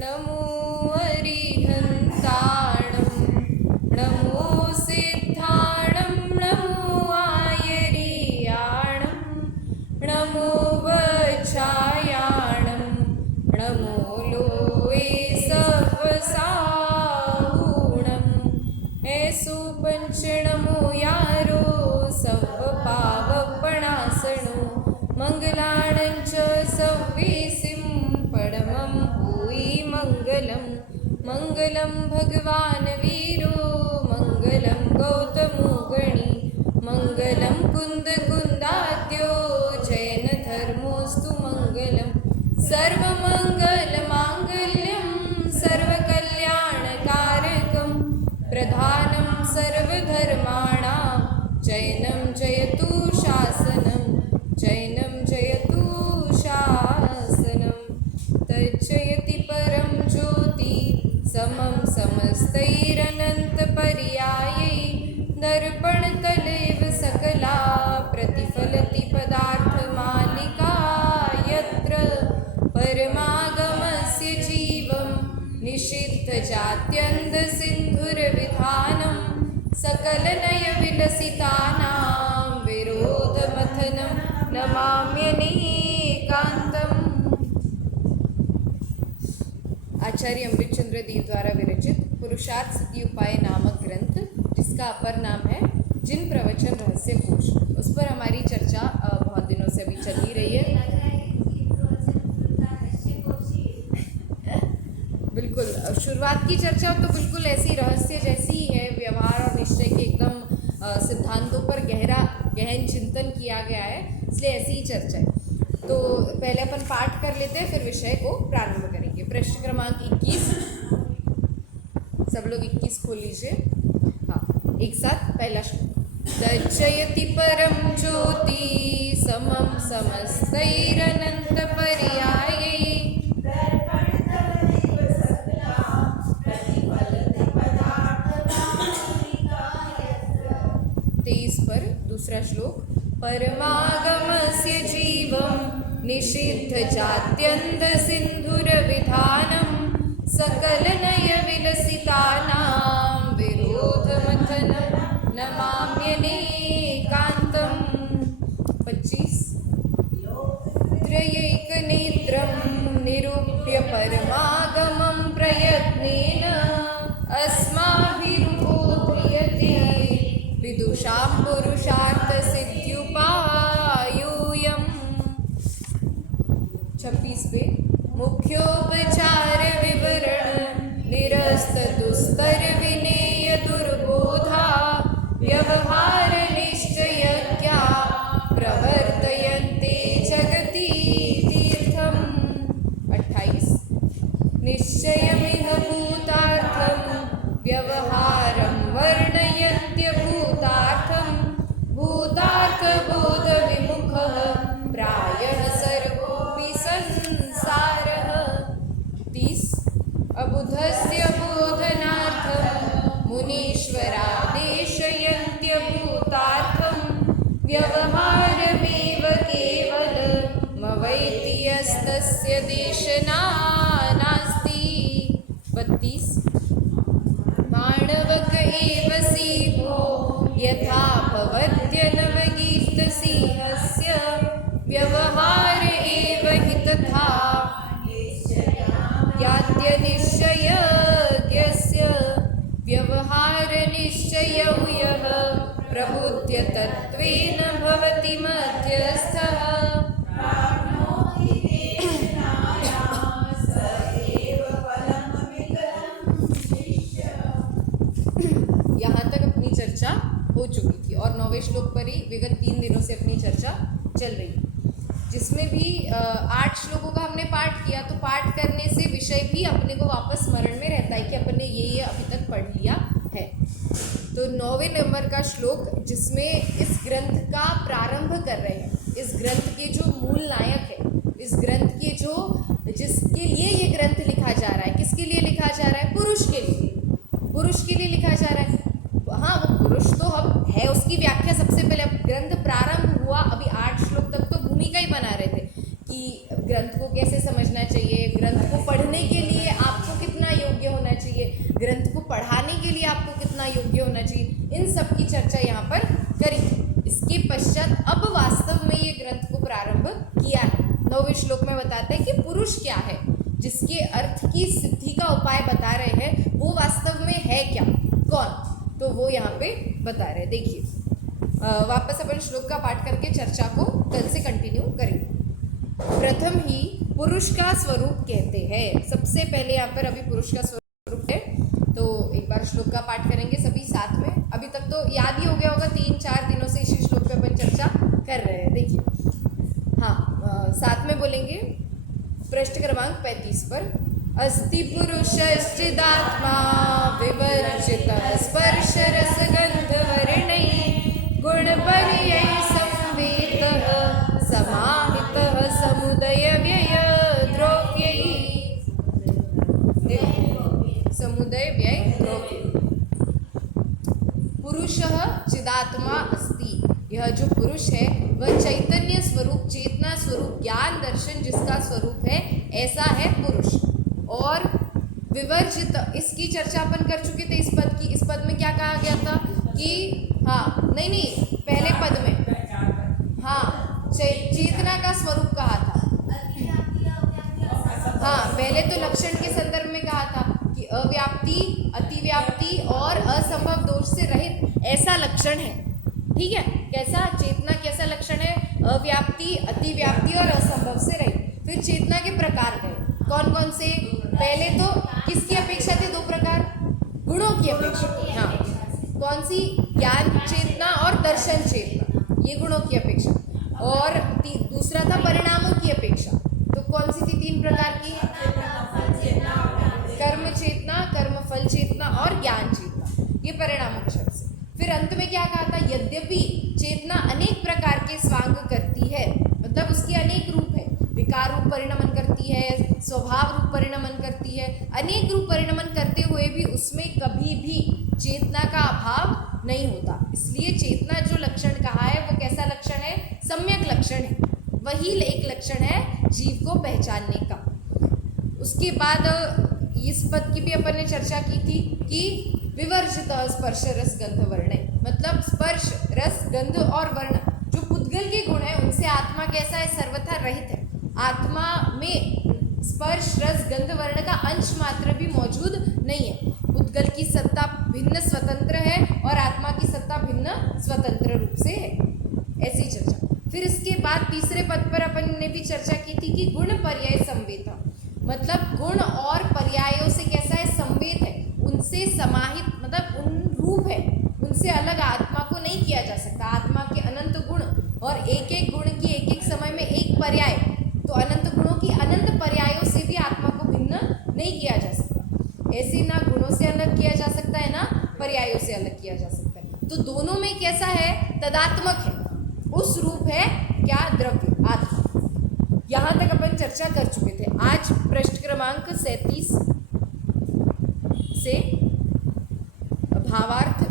नमो अरिहन्ताणं नमो सिद्धाणं नमो आयर्याणं नमो वच्छायाणं नमो लोये सवसाहूणं ऐसो पंच नमो यारो सवपावपणासनो मंगलाणं च सव्वेसिं परमं भूयि मंगलं मंगलं भगवान् वीरो मंगलं गौतमो गणी मंगलं कुन्दकुन्दाद्यो जैनधर्मोऽस्तु मंगलं सर्वमङ्गलमाङ्गल्यं सर्वकल्याणकारकं प्रधानं सर्वधर्माणां जैनं जयतु शासनं जैनं जयतु शासनं तज्जयति परं ज्योति समं समस्तैरनन्तपर्यायै दर्पणतलेव सकला प्रतिफलति पदार्थमालिका यत्र परमागमस्य जीवं निषिद्धजात्यन्धसिन्धुरविधानं सकलनयविलसितानां विरोधमथनं नमाम्यनेकान्तम्। आचार्य अमृतचंद्र देव द्वारा विरचित पुरुषार्थ सिद्धि उपाय नामक ग्रंथ, जिसका अपर नाम है जिन प्रवचन रहस्य कोश, उस पर हमारी चर्चा बहुत दिनों से अभी चल ही रही है। बिल्कुल, शुरुआत की चर्चा तो बिल्कुल ऐसी रहस्य जैसी ही है। व्यवहार और निश्चय के एकदम सिद्धांतों पर गहन चिंतन किया गया है, इसलिए ऐसी ही चर्चा है। तो पहले अपन पाठ कर लेते हैं, फिर विषय को प्रारंभ करेंगे। पृष्ठ क्रमांक 21, सब लोग 21 खोल लीजिए। हाँ, एक साथ पहला श्लोक। तज्जयति परम ज्योति समं समस्तैरनन्तपर्यायै 23 पर दूसरा श्लोक। परमागमस्य जीवं निषिद्धजात्यन्धसिन्धुरविधानं सकलनयविलसितानां विरोधमथनं नमाम्यनेकान्तम्। 25 त्रयैकनेत्रं निरूप्य परमागमं प्रयत्नेन अस्माभिरुपोद्रियते विदुषां पुरुषार्थसिद्ध्युपायोऽयम्। 26 पे मुख्योपचार विवरण निरस्त दुस्तर विनेय दुर्बोधा व्यवहार निश्चय क्या प्रवर्तयन्ते जगति तीर्थम्। 28 निश्चयमिह भूतार्थं व्यवहारं वर्णयत्यभूतार्थं भूतार्थबोधविमुखः प्रायः सर्वोऽपि संसारः। 30 अबुधस्य बोधनार्थं मुनीश्वरादेशयन्त्यभूतार्थं व्यवहारमेव केवलमवैति यस्तस्य देशना नास्ति। 32 माणवक एव सिंहो यथा भवत्यनवगीर्तसिंहस्य व्यवहार एव हि तथा यात्यनिश्चयज्ञस्य व्यवहारनिश्चयौ यः प्रबुद्ध्य तत्त्वेन भवति मध्यस्थः। यहाँ तक अपनी चर्चा हो चुकी थी और 9वें श्लोक पर ही विगत 3 दिनों से अपनी चर्चा चल रही है, जिसमें भी 8 श्लोकों का हमने पाठ किया। तो पाठ करने से विषय भी अपने को वापस स्मरण में रहता है कि अपन ने ये अभी तक पढ़ लिया है। तो 9वें नंबर का श्लोक, जिसमें इस ग्रंथ का प्रारंभ कर रहे हैं, इस ग्रंथ के जो मूल नायक है, इस ग्रंथ के जो जिसके लिए ये ग्रंथ लिखा जा रहा है, किसके लिए लिखा जा रहा है? पुरुष के लिए, पुरुष के लिए लिखा जा रहा है। हाँ, वो पुरुष तो हम है, उसकी व्याख्या सबसे पहले ग्रंथ प्रारंभ हुआ, अभी 8 श्लोक तक तो भूमिका ही बना रहे थे कि ग्रंथ को कैसे समझना चाहिए। ग्रंथ को पढ़ने के लिए आप ग्रंथ को पढ़ाने के लिए आपको कितना योग्य होना चाहिए, इन सब की चर्चा यहाँ पर करी। इसके पश्चात अब वास्तव में ये ग्रंथ को प्रारंभ किया है। 9वें श्लोक में बताते हैं कि पुरुष क्या है, जिसके अर्थ की सिद्धि का उपाय बता रहे हैं, वो वास्तव में है क्या, कौन, तो वो यहाँ पे बता रहे हैं। देखिए वापस अपन श्लोक का पाठ करके चर्चा को कल से कंटिन्यू करेंगे। प्रथम ही पुरुष का स्वरूप कहते हैं। सबसे पहले यहाँ पर अभी पुरुष का स्वरूप है, तो एक बार श्लोक का पाठ करेंगे सभी साथ में। अभी तक तो याद ही हो गया होगा, 3-4 दिनों से इसी श्लोक पे अपन चर्चा कर रहे हैं। देखिए हाँ, साथ में बोलेंगे। पृष्ठ क्रमांक 35 पर अस्ति पुरुषश्चिदात्मा विवर्जितः स्पर्श रस गंध वर्णैः गुणपर्यय संवेतः समाहितः समुदय व्यय द्रव्यैः। समुदय व्यय द्रव्यैः। पुरुषः चिदात्मा अस्ति। यह जो पुरुष है वह चैतन्य स्वरूप, चेतना स्वरूप, ज्ञान दर्शन जिसका स्वरूप है, ऐसा है पुरुष। और विवर्जित, इसकी चर्चा अपन कर चुके थे इस पद की। इस पद में क्या कहा गया था कि हाँ नहीं पहले पद में हाँ चेतना का स्वरूप कहा था। हाँ पहले तो लक्षण के संदर्भ में कहा था कि अव्याप्ति, अतिव्याप्ति और असंभव दोष से रहित ऐसा लक्षण है। ठीक है, कैसा चेतना कैसा लक्षण है, अव्याप्ति, अतिव्याप्ति और असंभव से रहित। फिर चेतना के प्रकार है कौन कौन से, पहले तो किसकी अपेक्षा थे, 2 प्रकार, गुणों की अपेक्षा। हाँ कौन सी, ज्ञान चेतना और दर्शन चेतना, ये गुणों की अपेक्षा। और दूसरा था परिणामों की अपेक्षा। तो कौन सी थी 3 प्रकार की, कर्म चेतना, कर्म फल चेतना और ज्ञान चेतना, ये परिणामों के शब्द से। फिर अंत में क्या कहा था, यद्यपि चेतना अनेक प्रकार के स्वांग करती है, मतलब उसके अनेक रूप है, विकार रूप परिणमन करती है, स्वभाव रूप परिणमन करती है, अनेक रूप परिणमन करते हुए भी उसमें कभी भी चेतना का अभाव नहीं होता। इसलिए चेतना जो लक्षण कहा है वो कैसा लक्षण है, सम्यक लक्षण है, वही एक लक्षण है जीव को पहचानने का। उसके बाद इस पद की भी अपन ने चर्चा की थी कि विवर्जित स्पर्श रस गंध वर्ण, मतलब स्पर्श रस गंध और वर्ण जो पुद्गल के गुण है उनसे आत्मा कैसा है, सर्वथा रहित है। आत्मा में स्पर्श रस गंध वर्ण का अंश मात्र भी मौजूद नहीं है। पुद्गल की सत्ता भिन्न स्वतंत्र है और आत्मा की सत्ता भिन्न स्वतंत्र रूप से है। ऐसी चर्चा। फिर इसके बाद तीसरे पद पर अपन ने भी चर्चा की थी कि गुण पर्याय संवेद, मतलब गुण और पर्यायों से कैसा है, संवेद है, उनसे समाहित, मतलब उन रूप है, उनसे अलग आत्मा को नहीं किया जा सकता। आत्मा के अनंत गुण और एक एक गुण की एक एक समय में एक पर्याय, तो अनंत गुणों की अनंत पर्यायों से भी आत्मा को भिन्न नहीं किया जा सकता। ऐसे ना गुणों से अलग किया जा सकता है ना पर्यायों से अलग किया जा सकता है। तो दोनों में कैसा है, तदात्मक है, उस रूप है क्या, द्रव्य, आत्मा। यहाँ तक अपन चर्चा कर चुके थे। आज पृष्ठ क्रमांक 37 से भावार्थ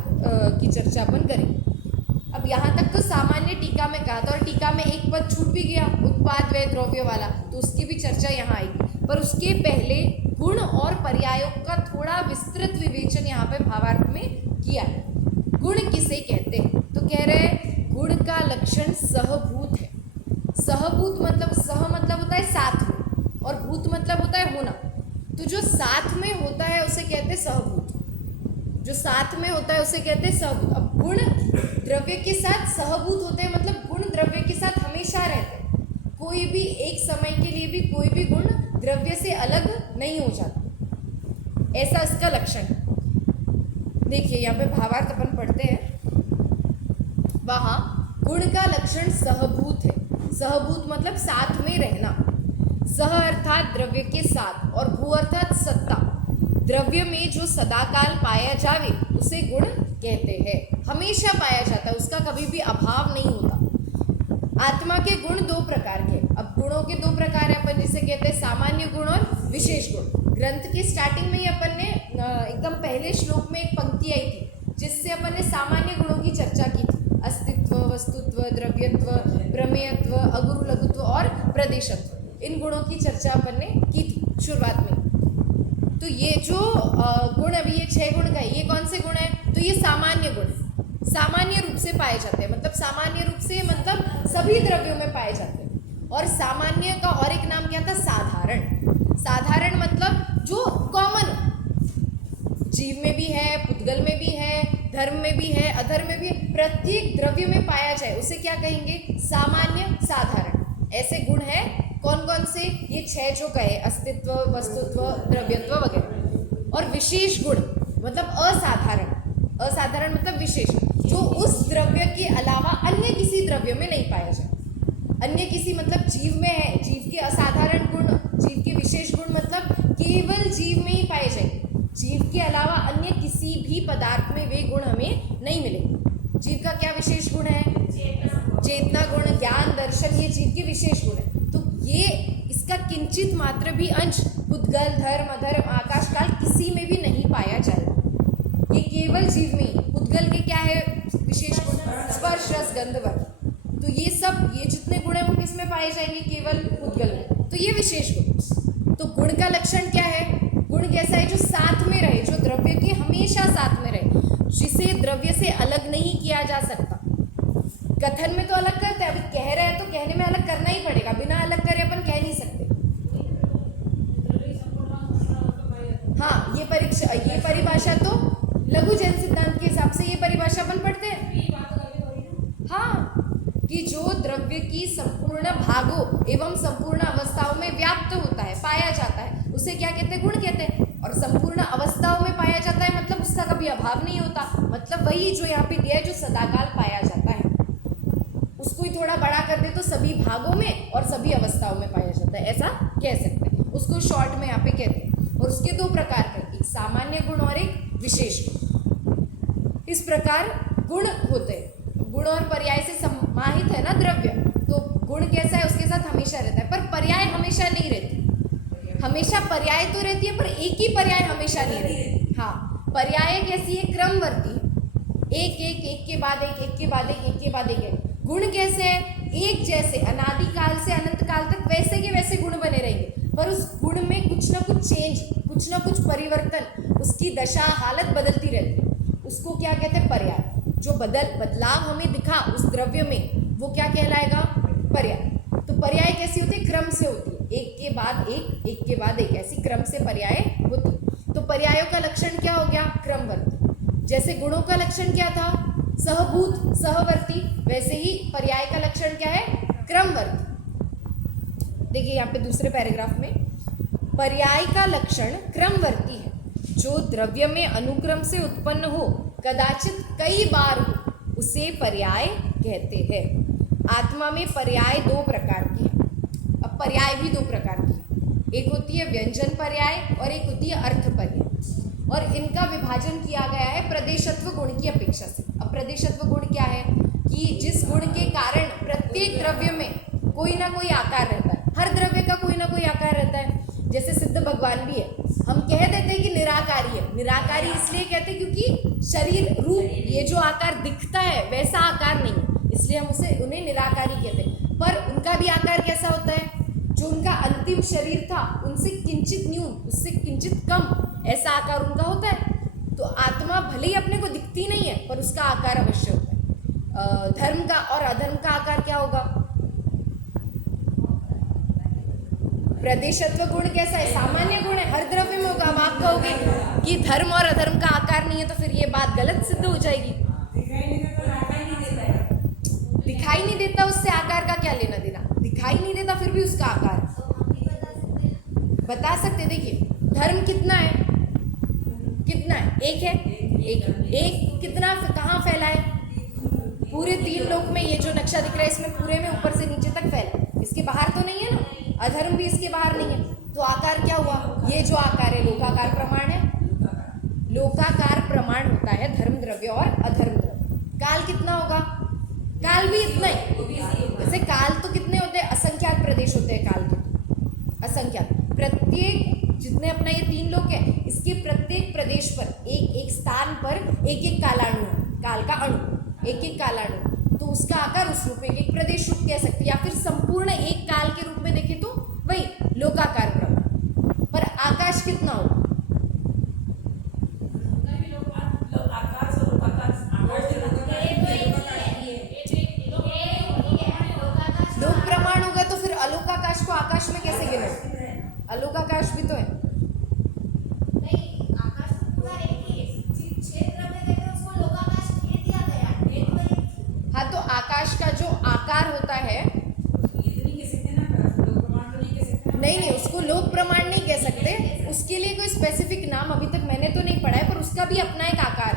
की चर्चा अपन करेंगे। अब यहाँ तक तो सामान्य टीका में कहा था, और टीका में एक पद छूट भी गया, उत्पाद व्यय द्रव्य वाला, तो उसकी भी चर्चा यहाँ आएगी। पर उसके पहले गुण और पर्यायों का थोड़ा विस्तृत विवेचन यहाँ पे भावार्थ में किया है। गुण किसे कहते हैं, तो कह रहे हैं गुण का लक्षण सहभूत है। सहभूत मतलब सह मतलब होता है साथ में, और भूत मतलब होता है होना। तो जो साथ में होता है उसे कहते हैं सहभूत, जो साथ में होता है उसे कहते हैं सहभूत। अब गुण द्रव्य के साथ सहभूत होते हैं, मतलब गुण द्रव्य के साथ हमेशा रहते हैं। कोई भी एक समय के लिए भी कोई भी गुण द्रव्य से अलग नहीं हो जाता, ऐसा इसका लक्षण है। देखिए यहाँ पे भावार्थ अपन पढ़ते हैं। वहाँ गुण का लक्षण सहभूत है। सहभूत मतलब साथ में रहना। सह अर्थात द्रव्य के साथ, और भू अर्थात सत्ता। द्रव्य में जो सदाकाल पाया जावे उसे गुण कहते हैं। हमेशा पाया जाता है, उसका कभी भी अभाव नहीं होता। आत्मा के गुण 2 प्रकार के। अब गुणों के 2 प्रकार है, अपन जिसे कहते हैं सामान्य गुण और विशेष गुण। ग्रंथ के स्टार्टिंग में ही अपन ने एकदम पहले श्लोक में एक पंक्ति आई थी जिससे अपन ने सामान्य गुणों की चर्चा की थी। अस्तित्व, वस्तुत्व, द्रव्यत्व, प्रमेयत्व, अगुरु लघुत्व और प्रदेशत्व, इन गुणों की चर्चा अपन ने की थी शुरुआत में। तो तो ये जो गुण अभी ये 6 गुण का ये कौन से गुण है? तो ये सामान्य गुण है, सामान्य रूप से पाए जाते हैं, मतलब सामान्य रूप से मतलब सभी द्रव्यों में पाए जाते हैं। और सामान्य का और एक नाम क्या था? साधारण। साधारण मतलब जो कॉमन, जीव में भी है, पुद्गल में भी है, धर्म में भी है, अधर्म में भी है, प्रत्येक द्रव्य में पाया जाए उसे क्या कहेंगे? सामान्य, साधारण। ऐसे गुण है कौन कौन से? ये 6 जो कहे, अस्तित्व, वस्तुत्व, द्रव्यत्व वगैरह। और विशेष गुण मतलब असाधारण, असाधारण मतलब विशेष, जो उस द्रव्य के अलावा अन्य किसी द्रव्य में नहीं पाया जाए। अन्य किसी मतलब जीव में है, जीव के असाधारण गुण, जीव के विशेष गुण मतलब केवल जीव में ही पाए जाएंगे, जीव के अलावा अन्य किसी भी पदार्थ में वे गुण हमें नहीं मिलेंगे। जीव का क्या विशेष गुण है? चेतना गुण, ज्ञान, दर्शन, ये जीव के विशेष गुण है। तो ये इसका किंचित मात्र भी अंश पुद्गल, धर्म, अधर्म, आकाश, काल किसी में भी नहीं पाया जाएगा। ये केवल जीव में ही। पुद्गल के क्या है विशेष गुण? स्पर्श, रस, गंध, वर्ग। तो ये सब, ये जितने गुण है वो किस में पाए जाएंगे? केवल पुद्गल में। तो ये विशेष गुण। तो गुण का लक्षण क्या है? गुण कैसा है? जो साथ में रहे, जो द्रव्य के हमेशा साथ में रहे, जिसे द्रव्य से अलग नहीं किया जा सकता। कथन में तो अलग करते हैं, अभी कह रहे हैं तो कहने में अलग करना ही पड़ेगा, बिना अलग करे अपन कह नहीं सकते। हाँ, ये परिभाषा तो लघु जैन सिद्धांत के हिसाब से ये परिभाषा अपन पढ़ते हैं। हाँ, कि जो द्रव्य की संपूर्ण भागों एवं संपूर्ण अवस्थाओं में व्याप्त होता है, पाया जाता है, उसे क्या कहते हैं? गुण कहते हैं। और संपूर्ण अवस्थाओं में पाया जाता है मतलब उसका कभी अभाव नहीं होता, मतलब वही जो यहाँ पे दिया है, जो सदाकाल पाया जाता है। उसको ही थोड़ा बड़ा कर दे तो सभी भागों में और सभी अवस्थाओं में पाया जाता है, ऐसा कह सकते हैं। उसको शॉर्ट में यहाँ पे कहते हैं। और उसके 2 प्रकार हैं, एक सामान्य गुण और एक विशेष गुण। इस प्रकार गुण होते हैं। गुण और पर्याय से समाहित है ना द्रव्य, तो गुण कैसा है? उसके साथ हमेशा रहता है, पर पर्याय हमेशा नहीं रहती। हमेशा पर्याय तो रहती है, पर एक ही पर्याय हमेशा नहीं रहती। हाँ, पर्याय कैसी है? क्रमवर्ती, एक एक एक के बाद एक, एक के बाद एक, एक के बाद एक। गुण कैसे है? एक जैसे, अनादि काल से अनंत काल तक वैसे के वैसे गुण बने रहेंगे, पर उस गुण में कुछ ना कुछ चेंज, कुछ ना कुछ परिवर्तन, उसकी दशा, हालत बदलती रहती है। उसको क्या कहते हैं? पर्याय। जो बदलाव हमें दिखा उस द्रव्य में, वो क्या कहलाएगा? पर्याय। तो पर्याय कैसी होती है? क्रम से होती है, एक के बाद एक, एक के बाद एक, ऐसी क्रम से पर्याय होती है। तो पर्यायों का लक्षण क्या हो गया? क्रमवर्ती। जैसे गुणों का लक्षण क्या था? सहभूत, सहवर्ती, वैसे ही पर्याय का लक्षण क्या है? क्रमवर्ती। देखिए यहाँ पे दूसरे पैराग्राफ में, पर्याय का लक्षण क्रमवर्ती है, जो द्रव्य में अनुक्रम से उत्पन्न हो, कदाचित कई बार हो, उसे पर्याय कहते हैं। आत्मा में पर्याय 2 प्रकार की है। अब पर्याय भी 2 प्रकार की है, एक होती है व्यंजन पर्याय और एक होती है अर्थ पर्याय। और इनका विभाजन किया गया है प्रदेशत्व गुण की अपेक्षा से। अब प्रदेशत्व गुण क्या है? कि जिस गुण के कारण प्रत्येक द्रव्य में कोई ना कोई आकार रहता है, हर द्रव्य का कोई ना कोई आकार रहता है। जैसे सिद्ध भगवान भी है, हम कह देते हैं कि निराकारी है। निराकारी इसलिए कहते हैं क्योंकि शरीर रूप, ये जो आकार दिखता है वैसा आकार नहीं है, इसलिए हम उन्हें निराकारी कहते हैं। पर उनका भी आकार कैसा होता है? जो उनका अंतिम शरीर था उनसे किंचित न्यून, उससे किंचित कम, ऐसा आकार उनका होता है। तो आत्मा भले ही अपने को दिखती नहीं है, पर उसका आकार अवश्य होता है। धर्म का और अधर्म का आकार क्या होगा? प्रदेशत्व गुण कैसा है? सामान्य गुण है, हर द्रव्य में होगा। अब आप कहोगे कि धर्म और अधर्म का आकार नहीं है, तो फिर ये बात गलत सिद्ध हो जाएगी। दिखाई नहीं देता, उससे आकार का क्या लेना देना? दिखाई नहीं देता फिर भी उसका आकार बता सकते। देखिए धर्म कितना है? कितना है? एक है। एक कितना कहाँ फैला है? पूरे 3 लोक में। ये जो नक्शा दिख रहा है इसमें पूरे में ऊपर से नीचे तक फैला है, इसके बाहर तो नहीं है ना। अधर्म भी इसके बाहर नहीं है, तो आकार क्या हुआ? ये जो आकार है लोकाकार प्रमाण है। लोकाकार प्रमाण होता है धर्म द्रव्य और अधर्म द्रव्य। काल कितना होगा? काल भी इतना ही। जैसे काल तो कितने होते हैं? असंख्यात प्रदेश होते हैं काल के, असंख्यात। प्रत्येक जितने अपना ये 3 लोक है, इसके प्रत्येक प्रदेश पर एक एक स्थान पर एक एक कालाणु है, काल का अणु, एक एक कालाणु। तो उसका आकार उस रूप में एक प्रदेश रूप कह सकते हैं, या फिर संपूर्ण एक काल के रूप में देखें तो वही लोकाकार प्रमाण। पर आकाश कितना होगा? से गिनो? अलोकाकाश भी तो है। हाँ, तो आकाश का जो आकार होता है, नहीं, उसको लोक प्रमाण नहीं कह सकते, उसके लिए कोई स्पेसिफिक नाम अभी तक मैंने तो नहीं पढ़ा है, पर उसका भी अपना एक आकार।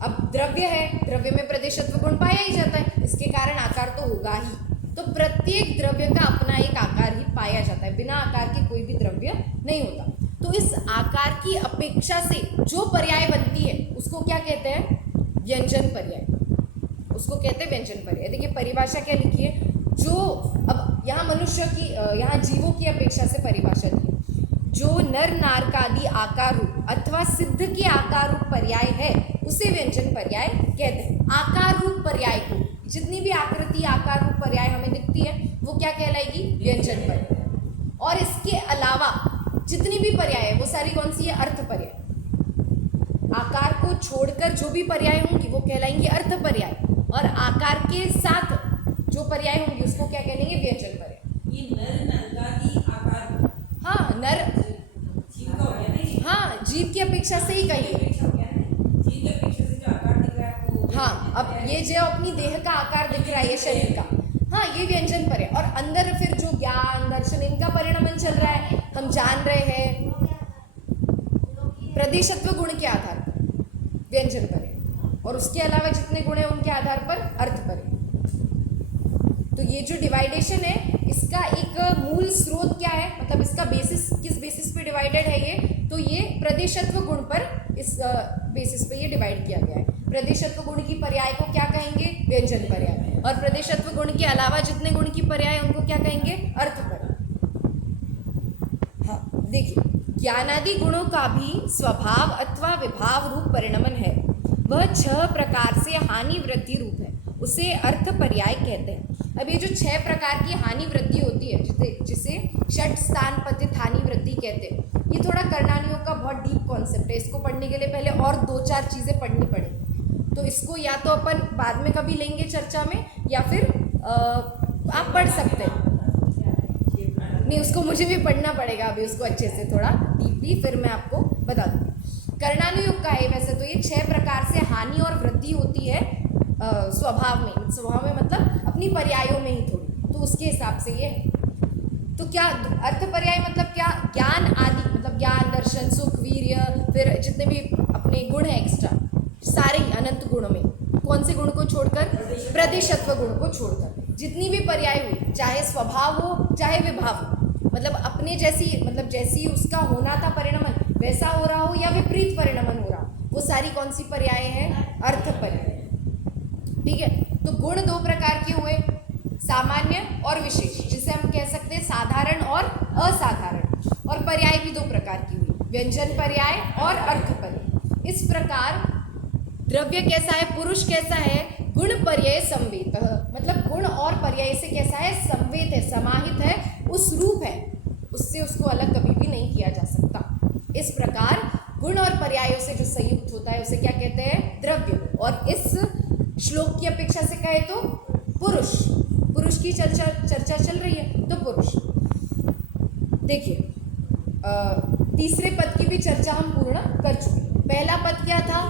अब द्रव्य है, द्रव्य में प्रदेशत्व गुण पाया ही जाता है, इसके कारण आकार तो होगा ही। तो प्रत्येक द्रव्य का अपना एक आकार ही पाया जाता है, बिना आकार के कोई भी द्रव्य नहीं होता। तो इस आकार की अपेक्षा से जो पर्याय बनती है उसको क्या कहते हैं? व्यंजन पर्याय। उसको कहते हैं व्यंजन पर्याय। देखिए परिभाषा क्या लिखी है, जो अब यहाँ मनुष्य की, यहाँ जीवों की अपेक्षा से परिभाषा दी है, जो नर नारकादि आकार रूप अथवा सिद्ध के आकार रूप पर्याय है उसे व्यंजन पर्याय कहते हैं। आकार रूप पर्याय को, जितनी भी आकृति आकार रूप पर्याय हमें दिखती है वो क्या कहलाएगी? व्यंजन पर्याय। और इसके अलावा जितनी भी पर्याय है वो सारी कौन सी है? अर्थ पर्याय। आकार को छोड़कर जो भी पर्याय होंगी वो कहलाएंगी अर्थ पर्याय, और आकार के साथ जो पर्याय होंगी उसको क्या कहेंगे? व्यंजन पर्याय। ये नर नारकादि आकार, हाँ, नर, जीव का हो गया ना ये? हाँ, जीव की अपेक्षा से ही कहिए। जीव की अपेक्षा से जो आकार दिख रहा है वो, हाँ, अब ये जो अपनी देह का आकार दिख रहा है ये शरीर का, हाँ, ये व्यंजन पर्याय। और अंदर फिर जो ज्ञान दर्शन इनका परिणमन चल रहा है, हम जान रहे हैं प्रदेशत्व गुण के आधार पर व्यंजन पर्याय, और उसके अलावा जितने गुण है उनके आधार पर अर्थ पर्याय। तो ये जो डिवाइडेशन है इसका एक मूल स्रोत क्या है, मतलब इसका बेसिस किस बेसिस पे डिवाइडेड है ये? तो ये प्रदेशत्व गुण पर, इस बेसिस पे ये डिवाइड किया गया है। प्रदेशत्व गुण की पर्याय को क्या कहेंगे? व्यंजन पर्याय। और प्रदेशत्व गुण के अलावा जितने गुण की पर्याय उनको क्या कहेंगे? अर्थ पर्याय। हाँ, देखिए ज्ञानादि गुणों का भी स्वभाव अथवा विभाव रूप परिणमन है, वह 6 प्रकार से हानि वृद्धि रूप है, उसे अर्थ पर्याय कहते हैं। अब ये जो 6 प्रकार की हानि वृद्धि होती है जिसे षट स्थान पतित हानि वृद्धि कहते हैं, ये थोड़ा कर्णानियोग का बहुत डीप कॉन्सेप्ट है। इसको पढ़ने के लिए पहले और 2-4 चीज़ें पढ़नी पड़ेगी, तो इसको या तो अपन बाद में कभी लेंगे चर्चा में, या फिर आप पढ़ सकते हैं। नहीं, उसको मुझे भी पढ़ना पड़ेगा अभी उसको अच्छे से थोड़ा डीपली, फिर मैं आपको बता दूँगी। कर्णानुयोग का है वैसे तो ये 6 प्रकार से हानि और वृद्धि होती है स्वभाव में मतलब अपनी पर्यायों में ही थोड़ी, तो उसके हिसाब से ये है। तो क्या अर्थ पर्याय मतलब क्या? ज्ञान आदि, मतलब ज्ञान दर्शन सुख वीर्य, फिर जितने भी अपने गुण हैं एक्स्ट्रा, सारे ही अनंत गुणों में कौन से गुण को छोड़कर? प्रदेशत्व गुण को छोड़कर जितनी भी पर्याय हुई, चाहे स्वभाव हो चाहे विभाव हो, मतलब अपने जैसी, मतलब जैसी उसका होना था परिणमन वैसा हो रहा हो या विपरीत परिणमन हो रहा हो, वो सारी कौन सी पर्याय है? अर्थ पर्याय। ठीक है, तो गुण 2 प्रकार के हुए, सामान्य और विशेष, जिसे हम कह सकते हैं साधारण और असाधारण। और पर्याय भी 2 प्रकार की हुई, व्यंजन पर्याय और अर्थ पर्याय। इस प्रकार द्रव्य कैसा है? पुरुष कैसा है? गुण पर्याय संवेत, मतलब गुण और पर्याय से कैसा है? संवेत है, समाहित है, उस रूप है, उससे उसको अलग कभी भी नहीं किया जा सकता। इस प्रकार गुण और पर्यायों से जो संयुक्त होता है उसे क्या कहते हैं? द्रव्य। और इस श्लोक की अपेक्षा से कहे तो पुरुष की चर्चा चल रही है, तो पुरुष। देखिए तीसरे पद की भी चर्चा हम पूर्ण कर चुके हैं। पहला पद क्या था?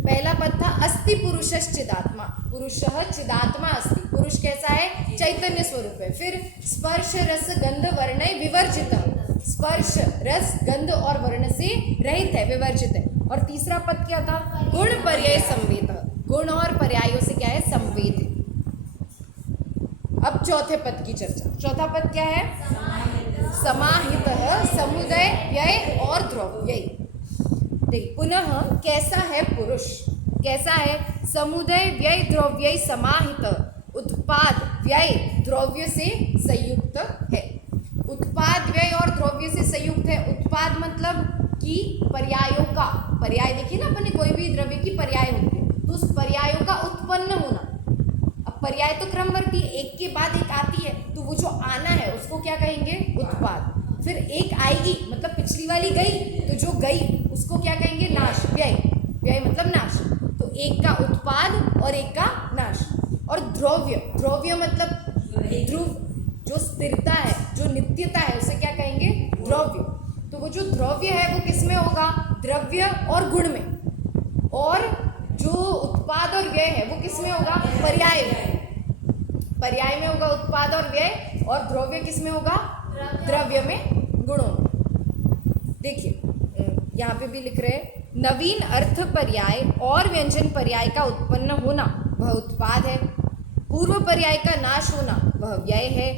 पहला पद था अस्ति पुरुषश्च चिदात्मा, पुरुषः चिदात्मा अस्ति। पुरुष कैसा है? चैतन्य स्वरूप है। फिर स्पर्श रस गंध वर्ण विवर्जित, स्पर्श रस गंध और वर्ण से रहित है, विवर्जित है। और तीसरा पद क्या था? गुण पर्याय संवेद, गुण और पर्यायों से क्या है? संवेद है। अब चौथे पद की चर्चा। चौथा पद क्या है? समाहित, समुदय व्यय और द्रव्य। देख पुनः कैसा है पुरुष? कैसा है? समुदय व्यय द्रव्य समाहित, उत्पाद व्यय द्रव्य से संयुक्त है। उत्पाद व्यय और द्रव्य से संयुक्त है। उत्पाद मतलब कि पर्यायों का, पर्याय देखिए ना, अपने कोई भी द्रव्य की पर्याय होती है, तो उस पर्यायों का उत्पन्न होना। अब पर्याय तो क्रमवर्ती, एक के बाद एक आती है, तो वो जो आना है उसको क्या कहेंगे? उत्पाद। फिर एक आएगी, मतलब पिछली वाली गई, तो जो गई उसको क्या कहेंगे? नाश। व्यय, व्यय मतलब नाश। तो एक का उत्पाद और एक का नाश। और द्रव्य, द्रव्य मतलब ध्रुव, जो स्थिरता है, जो नित्यता है, उसे क्या कहेंगे? द्रव्य। तो वो जो द्रव्य है वो किस में होगा? द्रव्य और गुण में। और जो उत्पाद और व्यय है वो किस में होगा? पर्याय में। पर्याय में होगा उत्पाद और व्यय, और द्रव्य किस में होगा? द्रव्य में, गुणों में। देखिए यहाँ पे भी लिख रहे हैं, नवीन अर्थ पर्याय और व्यंजन पर्याय का उत्पन्न होना वह उत्पाद है, पूर्व पर्याय का नाश होना वह व्यय है,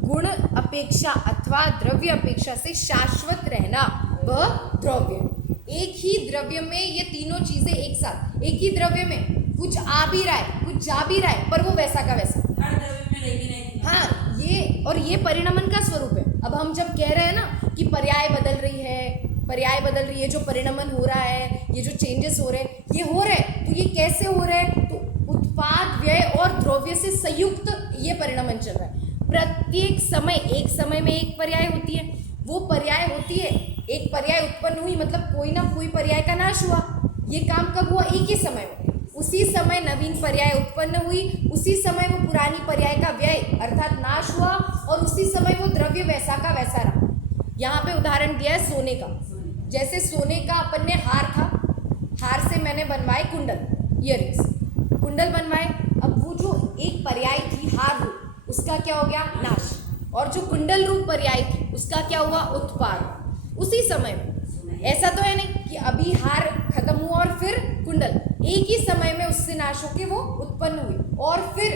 गुण अपेक्षा अथवा द्रव्य अपेक्षा से शाश्वत रहना वह द्रव्य है। एक ही द्रव्य में ये तीनों चीजें एक साथ, एक ही द्रव्य में कुछ आ भी रहा है, कुछ जा भी रहा है, पर वो वैसा का वैसा। हर द्रव्य में लेकिन एक हाँ, ये परिणमन का स्वरूप है। अब हम जब कह रहे हैं ना कि पर्याय बदल रही है, जो परिणमन हो रहा है, ये जो चेंजेस हो रहे हैं, ये हो रहे हैं, तो ये कैसे हो रहे हैं? तो उत्पाद, व्यय और द्रव्य से संयुक्त ये परिणमन चल रहा है। प्रत्येक समय, एक समय में एक पर्याय होती है, वो पर्याय होती है, एक पर्याय उत्पन्न हुई मतलब कोई ना कोई पर्याय का नाश हुआ। ये काम कब हुआ? एक ही समय में। उसी समय नवीन पर्याय उत्पन्न हुई, उसी समय वो पुरानी पर्याय का व्यय अर्थात नाश हुआ, और उसी समय वो द्रव्य वैसा का वैसा रहा। यहाँ पे उदाहरण दिया है सोने का। जैसे सोने का अपन ने हार था, हार से मैंने बनवाए कुंडल, इयररिंग्स, कुंडल बनवाए। अब वो जो एक पर्याय थी हार रूप, उसका क्या हो गया? नाश। और जो कुंडल रूप पर्याय थी उसका क्या हुआ? उत्पाद। उसी समय में। ऐसा तो है नहीं कि अभी हार खत्म हुआ और फिर कुंडल, एक ही समय में उससे नाश होके वो उत्पन्न हुई, और फिर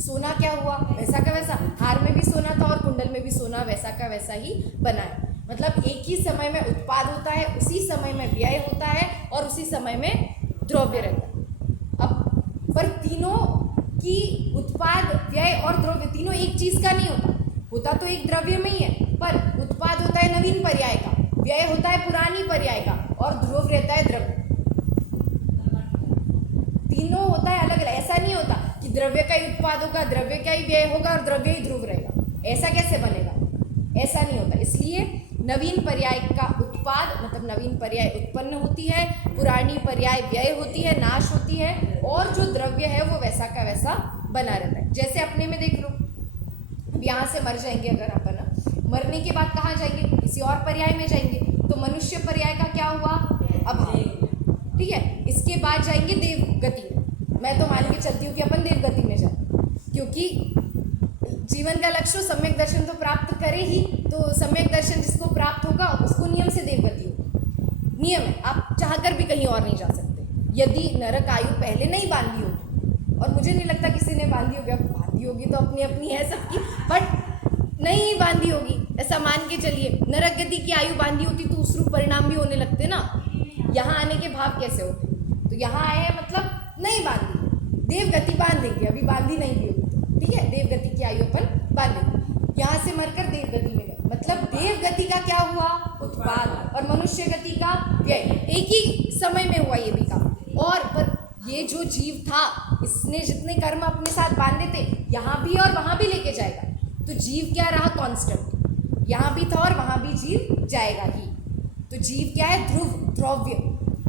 सोना क्या हुआ? वैसा का वैसा। हार में भी सोना था और कुंडल में भी सोना वैसा का वैसा ही बना है। मतलब एक ही समय में उत्पाद होता है, उसी समय में व्यय होता है, और उसी समय में द्रव्य रहता है। अब पर तीनों की उत्पाद, व्यय और द्रव्य तीनों एक चीज का नहीं होता तो एक द्रव्य में ही है, पर उत्पाद होता है नवीन पर्याय का, व्यय होता है पुरानी पर्याय का, और ध्रुव रहता है द्रव्य। तीनों होता है अलग अलग। ऐसा नहीं होता कि द्रव्य का ही उत्पाद होगा, द्रव्य का ही व्यय होगा और द्रव्य ही ध्रुव रहेगा। ऐसा कैसे बनेगा? ऐसा नहीं होता। इसलिए नवीन पर्याय का उत्पाद मतलब नवीन पर्याय उत्पन्न होती है, पुरानी पर्याय व्यय होती है, नाश होती है, और जो द्रव्य है वो वैसा का वैसा बना रहता है। जैसे अपने में देख लो, अब यहाँ से मर जाएंगे अगर अपन, मरने के बाद कहाँ जाएंगे? किसी और पर्याय में जाएंगे। तो मनुष्य पर्याय का क्या हुआ? अभाव। ठीक है, इसके बाद जाएंगे देव गति में। मैं तो मान के चलती हूँ कि अपन देव गति में जाए, क्योंकि जीवन का लक्ष्य सम्यक दर्शन तो प्राप्त करे ही, तो सम्यक दर्शन जिसको प्राप्त होगा उसको नियम से देवगति होगी। नियम है, आप चाहकर भी कहीं और नहीं जा सकते यदि नरक आयु पहले नहीं बांधी होगी। और मुझे नहीं लगता किसी ने बांधी होगी। अब बांधी होगी तो अपनी अपनी है सबकी, बट नहीं बांधी होगी, ऐसा मान के चलिए। नरक गति की आयु बांधी होती तो उस रूप परिणाम भी होने लगते ना। यहाँ आने के भाव कैसे होते? तो यहाँ आए हैं मतलब नहीं बांधी, देव गति बांध देंगे, अभी बांधी नहीं भी होगी। ठीक है, देव गति की आयु अपन बांधेंगे। यहाँ से मरकर देव गति में गए, मतलब देव गति का क्या हुआ? उत्पाद, और मनुष्य गति का व्यय। एक ही समय में हुआ ये भी काम। और पर ये जो जीव था, इसने जितने कर्म अपने साथ बांधे थे, यहाँ भी और वहाँ भी लेके जाएगा। तो जीव क्या रहा? कांस्टेंट। यहाँ भी था और वहाँ भी जीव जाएगा ही। तो जीव क्या है? ध्रुव, द्रव्य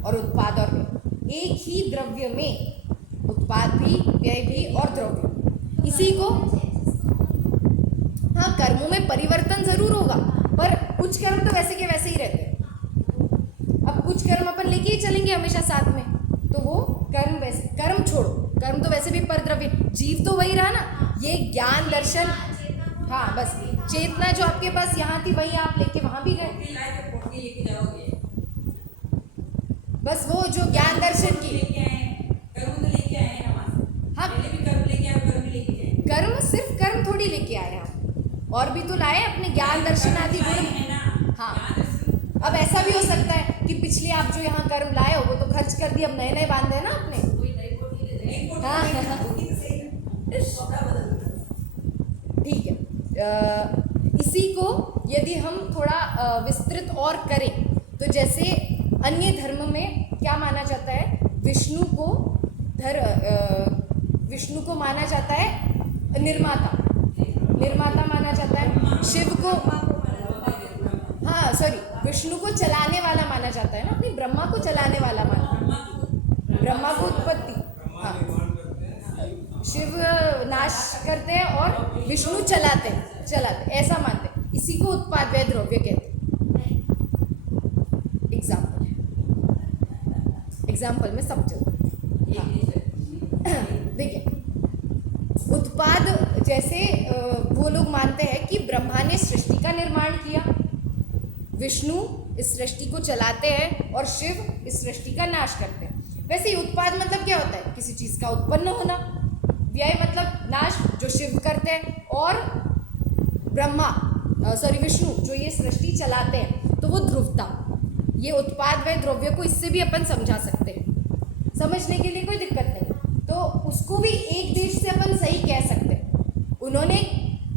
और उत्पाद और व्यय। एक ही द्रव्य में उत्पाद भी, व्यय भी और द्रव्य। इसी को, हाँ, कर्मों में परिवर्तन जरूर होगा, पर कुछ कर्म तो वैसे के वैसे ही रहते हैं। अब कुछ कर्म अपन लेके ही चलेंगे हमेशा साथ में, तो वो कर्म वैसे, कर्म छोड़ो, कर्म तो वैसे भी परद्रव्य, जीव तो वही रहा ना। ये ज्ञान दर्शन, हाँ बस चेतना जो आपके पास यहाँ थी वही आप लेके वहाँ भी गए। लेके जाओगे, बस वो जो ज्ञान दर्शन की, लेके आए कर्म तो लेके आए हैं वहाँ से। हाँ, पहले भी कर्म लेके आए, कर्म लेके जाए। कर्म सिर्फ कर्म थोड़ी लेके आए हम, और भी तो लाए अपने ज्ञान दर्शन आदि गुण। है ना। हाँ, अब ऐसा भी हो सकता है कि पिछले आप जो यहाँ कर्म लाए हो वो तो खर्च कर दिए, अब नए नए बांधे हैं ना अपने। हाँ, ठीक है। इसी को यदि हम थोड़ा विस्तृत और करें तो जैसे अन्य धर्म में क्या माना जाता है? विष्णु को माना जाता है निर्माता माना जाता है। शिव को, हाँ सॉरी, विष्णु को चलाने वाला माना जाता है ना, अपनी ब्रह्मा को चलाने वाला माना, ब्रह्मा को उत्पत्ति, हाँ, शिव नाश करते हैं और विष्णु चलाते हैं। चलाते, ऐसा मानते हैं। इसी को उत्पाद व्यय द्रव्य कहते हैं। एग्जाम्पल में समझो। देखिए, उत्पाद जैसे वो लोग मानते हैं कि ब्रह्मा ने सृष्टि का निर्माण किया, विष्णु इस सृष्टि को चलाते हैं और शिव इस सृष्टि का नाश करते हैं। वैसे ही उत्पाद मतलब क्या होता है? किसी चीज का उत्पन्न होना। व्यय मतलब नाश, जो शिव करते हैं, और विष्णु जो ये सृष्टि चलाते हैं, तो वो ध्रुवता। ये उत्पाद व्यय द्रव्य को इससे भी अपन समझा सकते हैं, समझने के लिए कोई दिक्कत नहीं। तो उसको भी एक देश से अपन सही कह सकते हैं। उन्होंने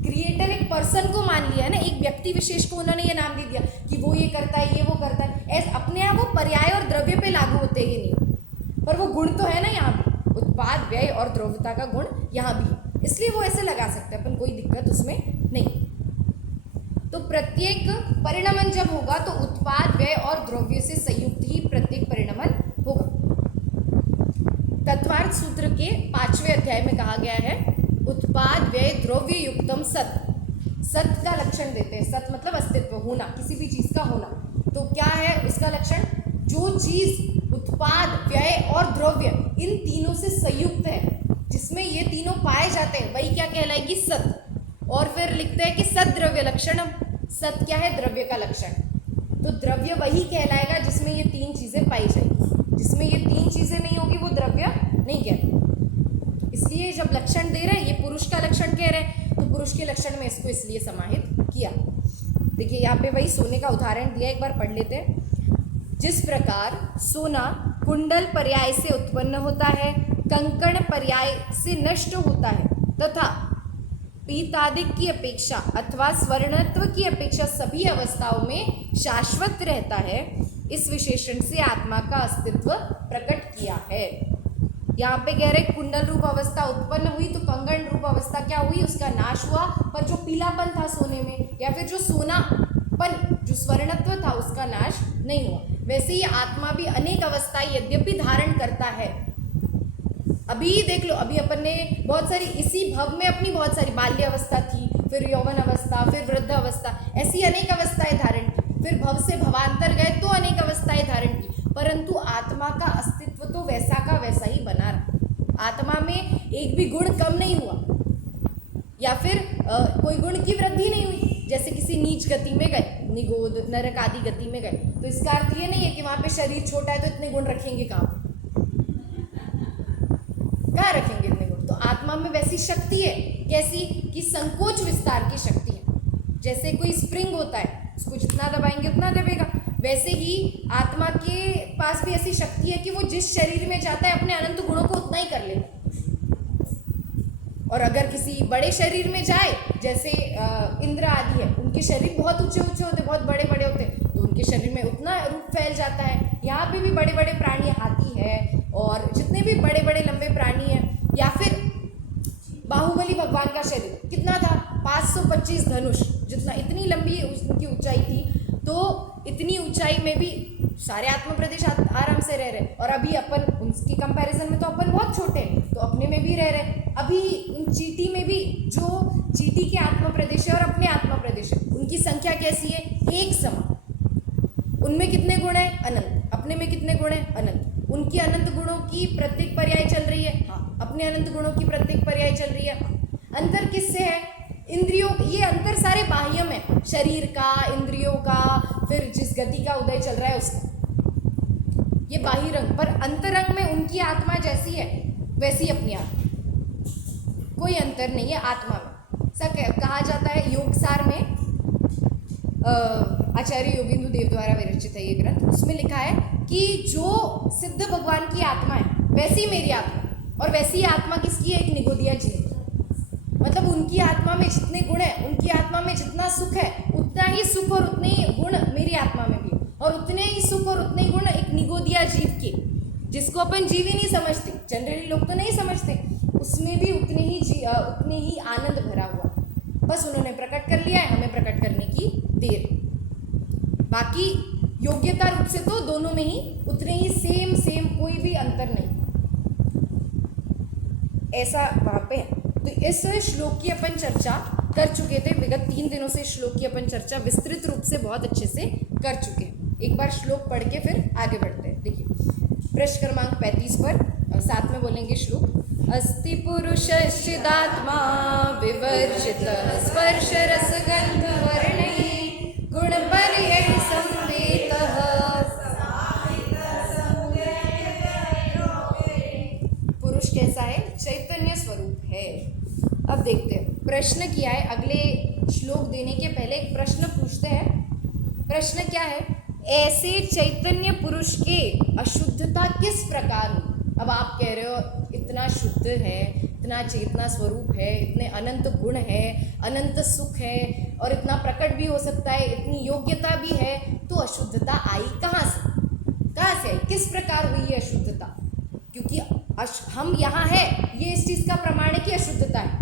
क्रिएटर एक पर्सन को मान लिया है ना, एक व्यक्ति विशेष को उन्होंने ये नाम दे दिया कि वो ये करता है, ये वो करता है। ऐसे अपने आप वो पर्याय और द्रव्य पे लागू होते ही नहीं, पर वो गुण तो है ना यहाँ भी, उत्पाद व्यय और द्रव्यता का गुण यहाँ भी है, इसलिए वो ऐसे लगा सकते हैं अपन, कोई दिक्कत उसमें नहीं। तो प्रत्येक परिणमन जब होगा तो उत्पाद व्यय और द्रव्य से संयुक्त ही प्रत्येक परिणमन होगा। तत्वार्थ सूत्र के 5वें अध्याय में कहा गया है, उत्पाद व्यय द्रव्य युक्तम सत। सत का लक्षण देते हैं। सत मतलब अस्तित्व, होना, किसी भी चीज का होना। तो क्या है उसका लक्षण? जो चीज उत्पाद व्यय और द्रव्य इन तीनों से संयुक्त है, जिसमें ये तीनों पाए जाते हैं, वही क्या कहलाएगी? सत। और फिर लिखते हैं कि सद द्रव्य लक्षणम। सत क्या है? द्रव्य का लक्षण। तो द्रव्य वही कहलाएगा जिसमें ये तीन चीजें पाई जाएगी। जिसमें ये तीन चीजें नहीं होगी वो द्रव्य नहीं कहलाएगा। इसलिए जब लक्षण दे रहे हैं, ये पुरुष का लक्षण कह रहे हैं, तो पुरुष के लक्षण में इसको इसलिए समाहित किया। देखिए यहाँ पे वही सोने का उदाहरण दिया, एक बार पढ़ लेते हैं। जिस प्रकार सोना कुंडल पर्याय से उत्पन्न होता है, कंकण पर्याय से नष्ट होता है, तथा पीतादिक की अपेक्षा अथवा स्वर्णत्व की अपेक्षा सभी अवस्थाओं में शाश्वत रहता है, इस विशेषण से आत्मा का अस्तित्व प्रकट किया है। यहाँ पे कह रहे कुंडल रूप अवस्था उत्पन्न हुई तो कंगन रूप अवस्था क्या हुई? उसका नाश हुआ। पर जो पीलापन था सोने में, या फिर जो सोनापन, जो स्वर्णत्व था, उसका नाश नहीं हुआ। वैसे ही आत्मा भी अनेक अवस्थाएं यद्यपि धारण करता है। अभी देख लो, अभी अपन ने बहुत सारी, इसी भव में अपनी बहुत सारी बाल्य अवस्था थी, फिर यौवन अवस्था, फिर वृद्ध अवस्था, ऐसी अनेक अवस्थाएं धारण की। फिर भव से भवांतर गए तो अनेक अवस्थाएं धारण की, परंतु आत्मा का अस्तित्व तो वैसा का वैसा ही बना रहा। आत्मा में एक भी गुण कम नहीं हुआ, या फिर कोई गुण की वृद्धि नहीं हुई। जैसे किसी नीच गति में गए, निगोद नरक आदि गति में गए, तो इसका अर्थ ये नहीं है कि वहां पे शरीर छोटा है तो इतने गुण रखेंगे कहाँ रखेंगे इतने गुण। तो आत्मा में वैसी शक्ति है, कैसी कि संकोच विस्तार की शक्ति है। जैसे कोई स्प्रिंग होता है, उसको जितना दबाएंगे उतना दबेगा, वैसे ही आत्मा के पास भी ऐसी शक्ति है कि वो जिस शरीर में जाता है अपने अनंत गुणों को उतना ही कर लेता। और अगर किसी बड़े शरीर में जाए, जैसे इंद्र आदि है, उनके शरीर बहुत ऊंचे ऊंचे होते, बहुत बड़े बड़े होते, तो उनके शरीर में उतना रूप फैल जाता है। यहाँ पे भी बड़े बड़े प्राणी, हाथी है और जितने भी बड़े बड़े लंबे प्राणी हैं, या फिर बाहुबली भगवान का शरीर कितना था? 525 धनुष जितना, इतनी लंबी उनकी ऊंचाई थी। तो इतनी ऊंचाई में भी सारे आत्म प्रदेश आराम से रह रहे, और अभी अपन उनकी कंपैरिजन में तो अपन बहुत छोटे हैं, तो अपने में भी रह रहे। अभी उन चींटी में भी, जो चींटी के आत्म प्रदेश है और अपने आत्म प्रदेश है, उनकी संख्या कैसी है? एक समान। उनमें कितने गुण है? अनंत। अपने में कितने गुण है? अनंत। उनकी अनंत गुणों की प्रत्येक पर्याय चल रही है, हाँ। अपने अनंत गुणों की प्रत्येक पर्याय चल रही है, हाँ। अंतर किससे है? इंद्रियों। ये अंतर सारे बाह्य में, शरीर का, इंद्रियों का, फिर जिस गति का उदय चल रहा है उसका, ये बाह्य रंग। पर अंतरंग में उनकी आत्मा जैसी है वैसी अपनी आत्मा, कोई अंतर नहीं है आत्मा में। ऐसा कहा जाता है योगसार में, आचार्य योगेंद्र देव द्वारा विरचित है ये ग्रंथ। उसमें लिखा है कि जो सिद्ध भगवान की आत्मा है वैसी मेरी आत्मा, और वैसी आत्मा किसकी है? एक निगोदिया जी। मतलब उनकी आत्मा में जितने गुण है, उनकी आत्मा में जितना सुख है, उतना ही सुख और उतने ही गुण मेरी आत्मा में भी, और उतने ही सुख और उतने ही गुण एक निगोदिया जीव के, जिसको अपन जीव ही नहीं समझते, जनरली लोग तो नहीं समझते, उसमें भी उतने ही आनंद भरा हुआ। बस उन्होंने प्रकट कर लिया है, हमें प्रकट करने की देर। बाकी योग्यता रूप से तो दोनों में ही उतने ही सेम, कोई भी अंतर नहीं, ऐसा वहां पे है। तो इस श्लोक की अपन चर्चा कर चुके थे। विगत 3 दिनों से श्लोक की अपन चर्चा विस्तृत रूप से बहुत अच्छे से कर चुके हैं। एक बार श्लोक पढ़ के फिर आगे बढ़ते हैं। देखिए पृष्ठ क्रमांक 35 पर साथ में बोलेंगे श्लोक। अस्ति पुरुषश्चिदात्मा विवर्जितः स्पर्श रसगंध वर्णैः गुणपर्यय संवेतः। पुरुष कैसा है? चैतन्य स्वरूप है। अब देखते हैं प्रश्न किया है। अगले श्लोक देने के पहले एक प्रश्न पूछते हैं। प्रश्न क्या है? ऐसे चैतन्य पुरुष के अशुद्धता किस प्रकार हुई? अब आप कह रहे हो इतना शुद्ध है, इतना चेतना स्वरूप है, इतने अनंत गुण है, अनंत सुख है और इतना प्रकट भी हो सकता है, इतनी योग्यता भी है, तो अशुद्धता आई कहाँ से? कहाँ से? किस प्रकार हुई ये अशुद्धता? क्योंकि हम यहाँ है, ये इस चीज़ का प्रमाण है कि अशुद्धता है,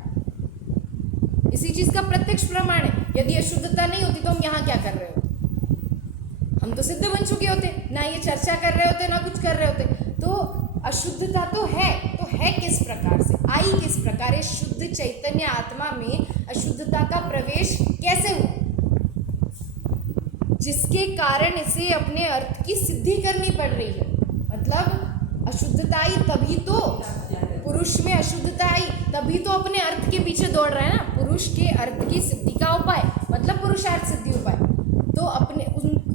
इसी चीज़ का प्रत्यक्ष प्रमाण है। यदि अशुद्धता नहीं होती तो हम यहाँ क्या कर रहे होते? हम तो सिद्ध बन चुके होते, ना ये चर्चा कर रहे होते, ना कुछ कर रहे होते। तो अशुद्धता तो है किस प्रकार से आई? किस प्रकार इस शुद्ध चैतन्य आत्मा में अशुद्धता का प्रवेश कैसे हुआ, जिसके कारण इसे अपने अर्थ की सिद्धि करनी पड़ रही है? मतलब अशुद्धता आई तभी तो पुरुष में अशुद्धता आई, तभी तो अपने अर्थ के पीछे दौड़ रहा है ना। पुरुष के अर्थ की सिद्धि का उपाय मतलब पुरुषार्थ सिद्धि उपाय। तो अपने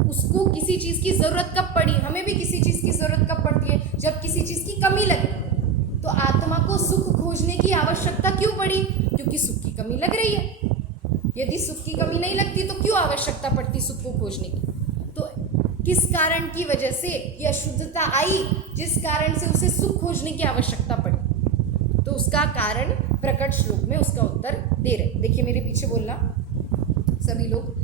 उसको किसी चीज़ की ज़रूरत कब पड़ी? हमें भी किसी चीज़ की ज़रूरत कब पड़ती है? जब किसी चीज़ की कमी लगे। तो आत्मा को सुख खोजने की आवश्यकता क्यों पड़ी? क्योंकि सुख की कमी लग रही है। यदि सुख की कमी नहीं लगती तो क्यों आवश्यकता पड़ती सुख को खोजने की? तो किस कारण की वजह से यह अशुद्धता आई, जिस कारण से उसे सुख खोजने की आवश्यकता पड़ी? तो उसका कारण प्रकट श्लोक में उसका उत्तर दे रहे। देखिए मेरे पीछे बोलना सभी लोग।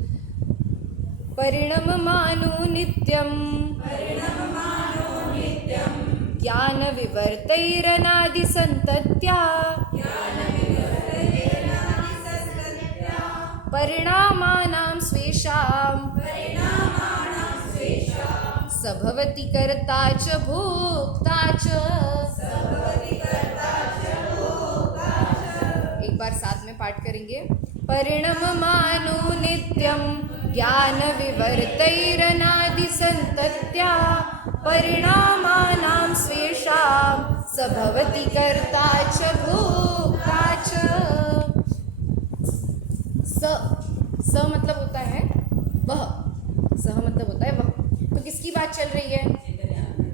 परिणममानो नित्यं ज्ञान विवर्तैरनादि संतत्या परिणामानां स्वेषां सभवति कर्ता च भोक्ता च। एक बार साथ में पाठ करेंगे। परिणममानो नित्यं ज्ञान विवर्तैरनादि संतत्या परिणामानां स्वेषां सभवति कर्ता च भोक्ता च। स मतलब होता है वह, सह मतलब होता है वह। तो किसकी बात चल रही है?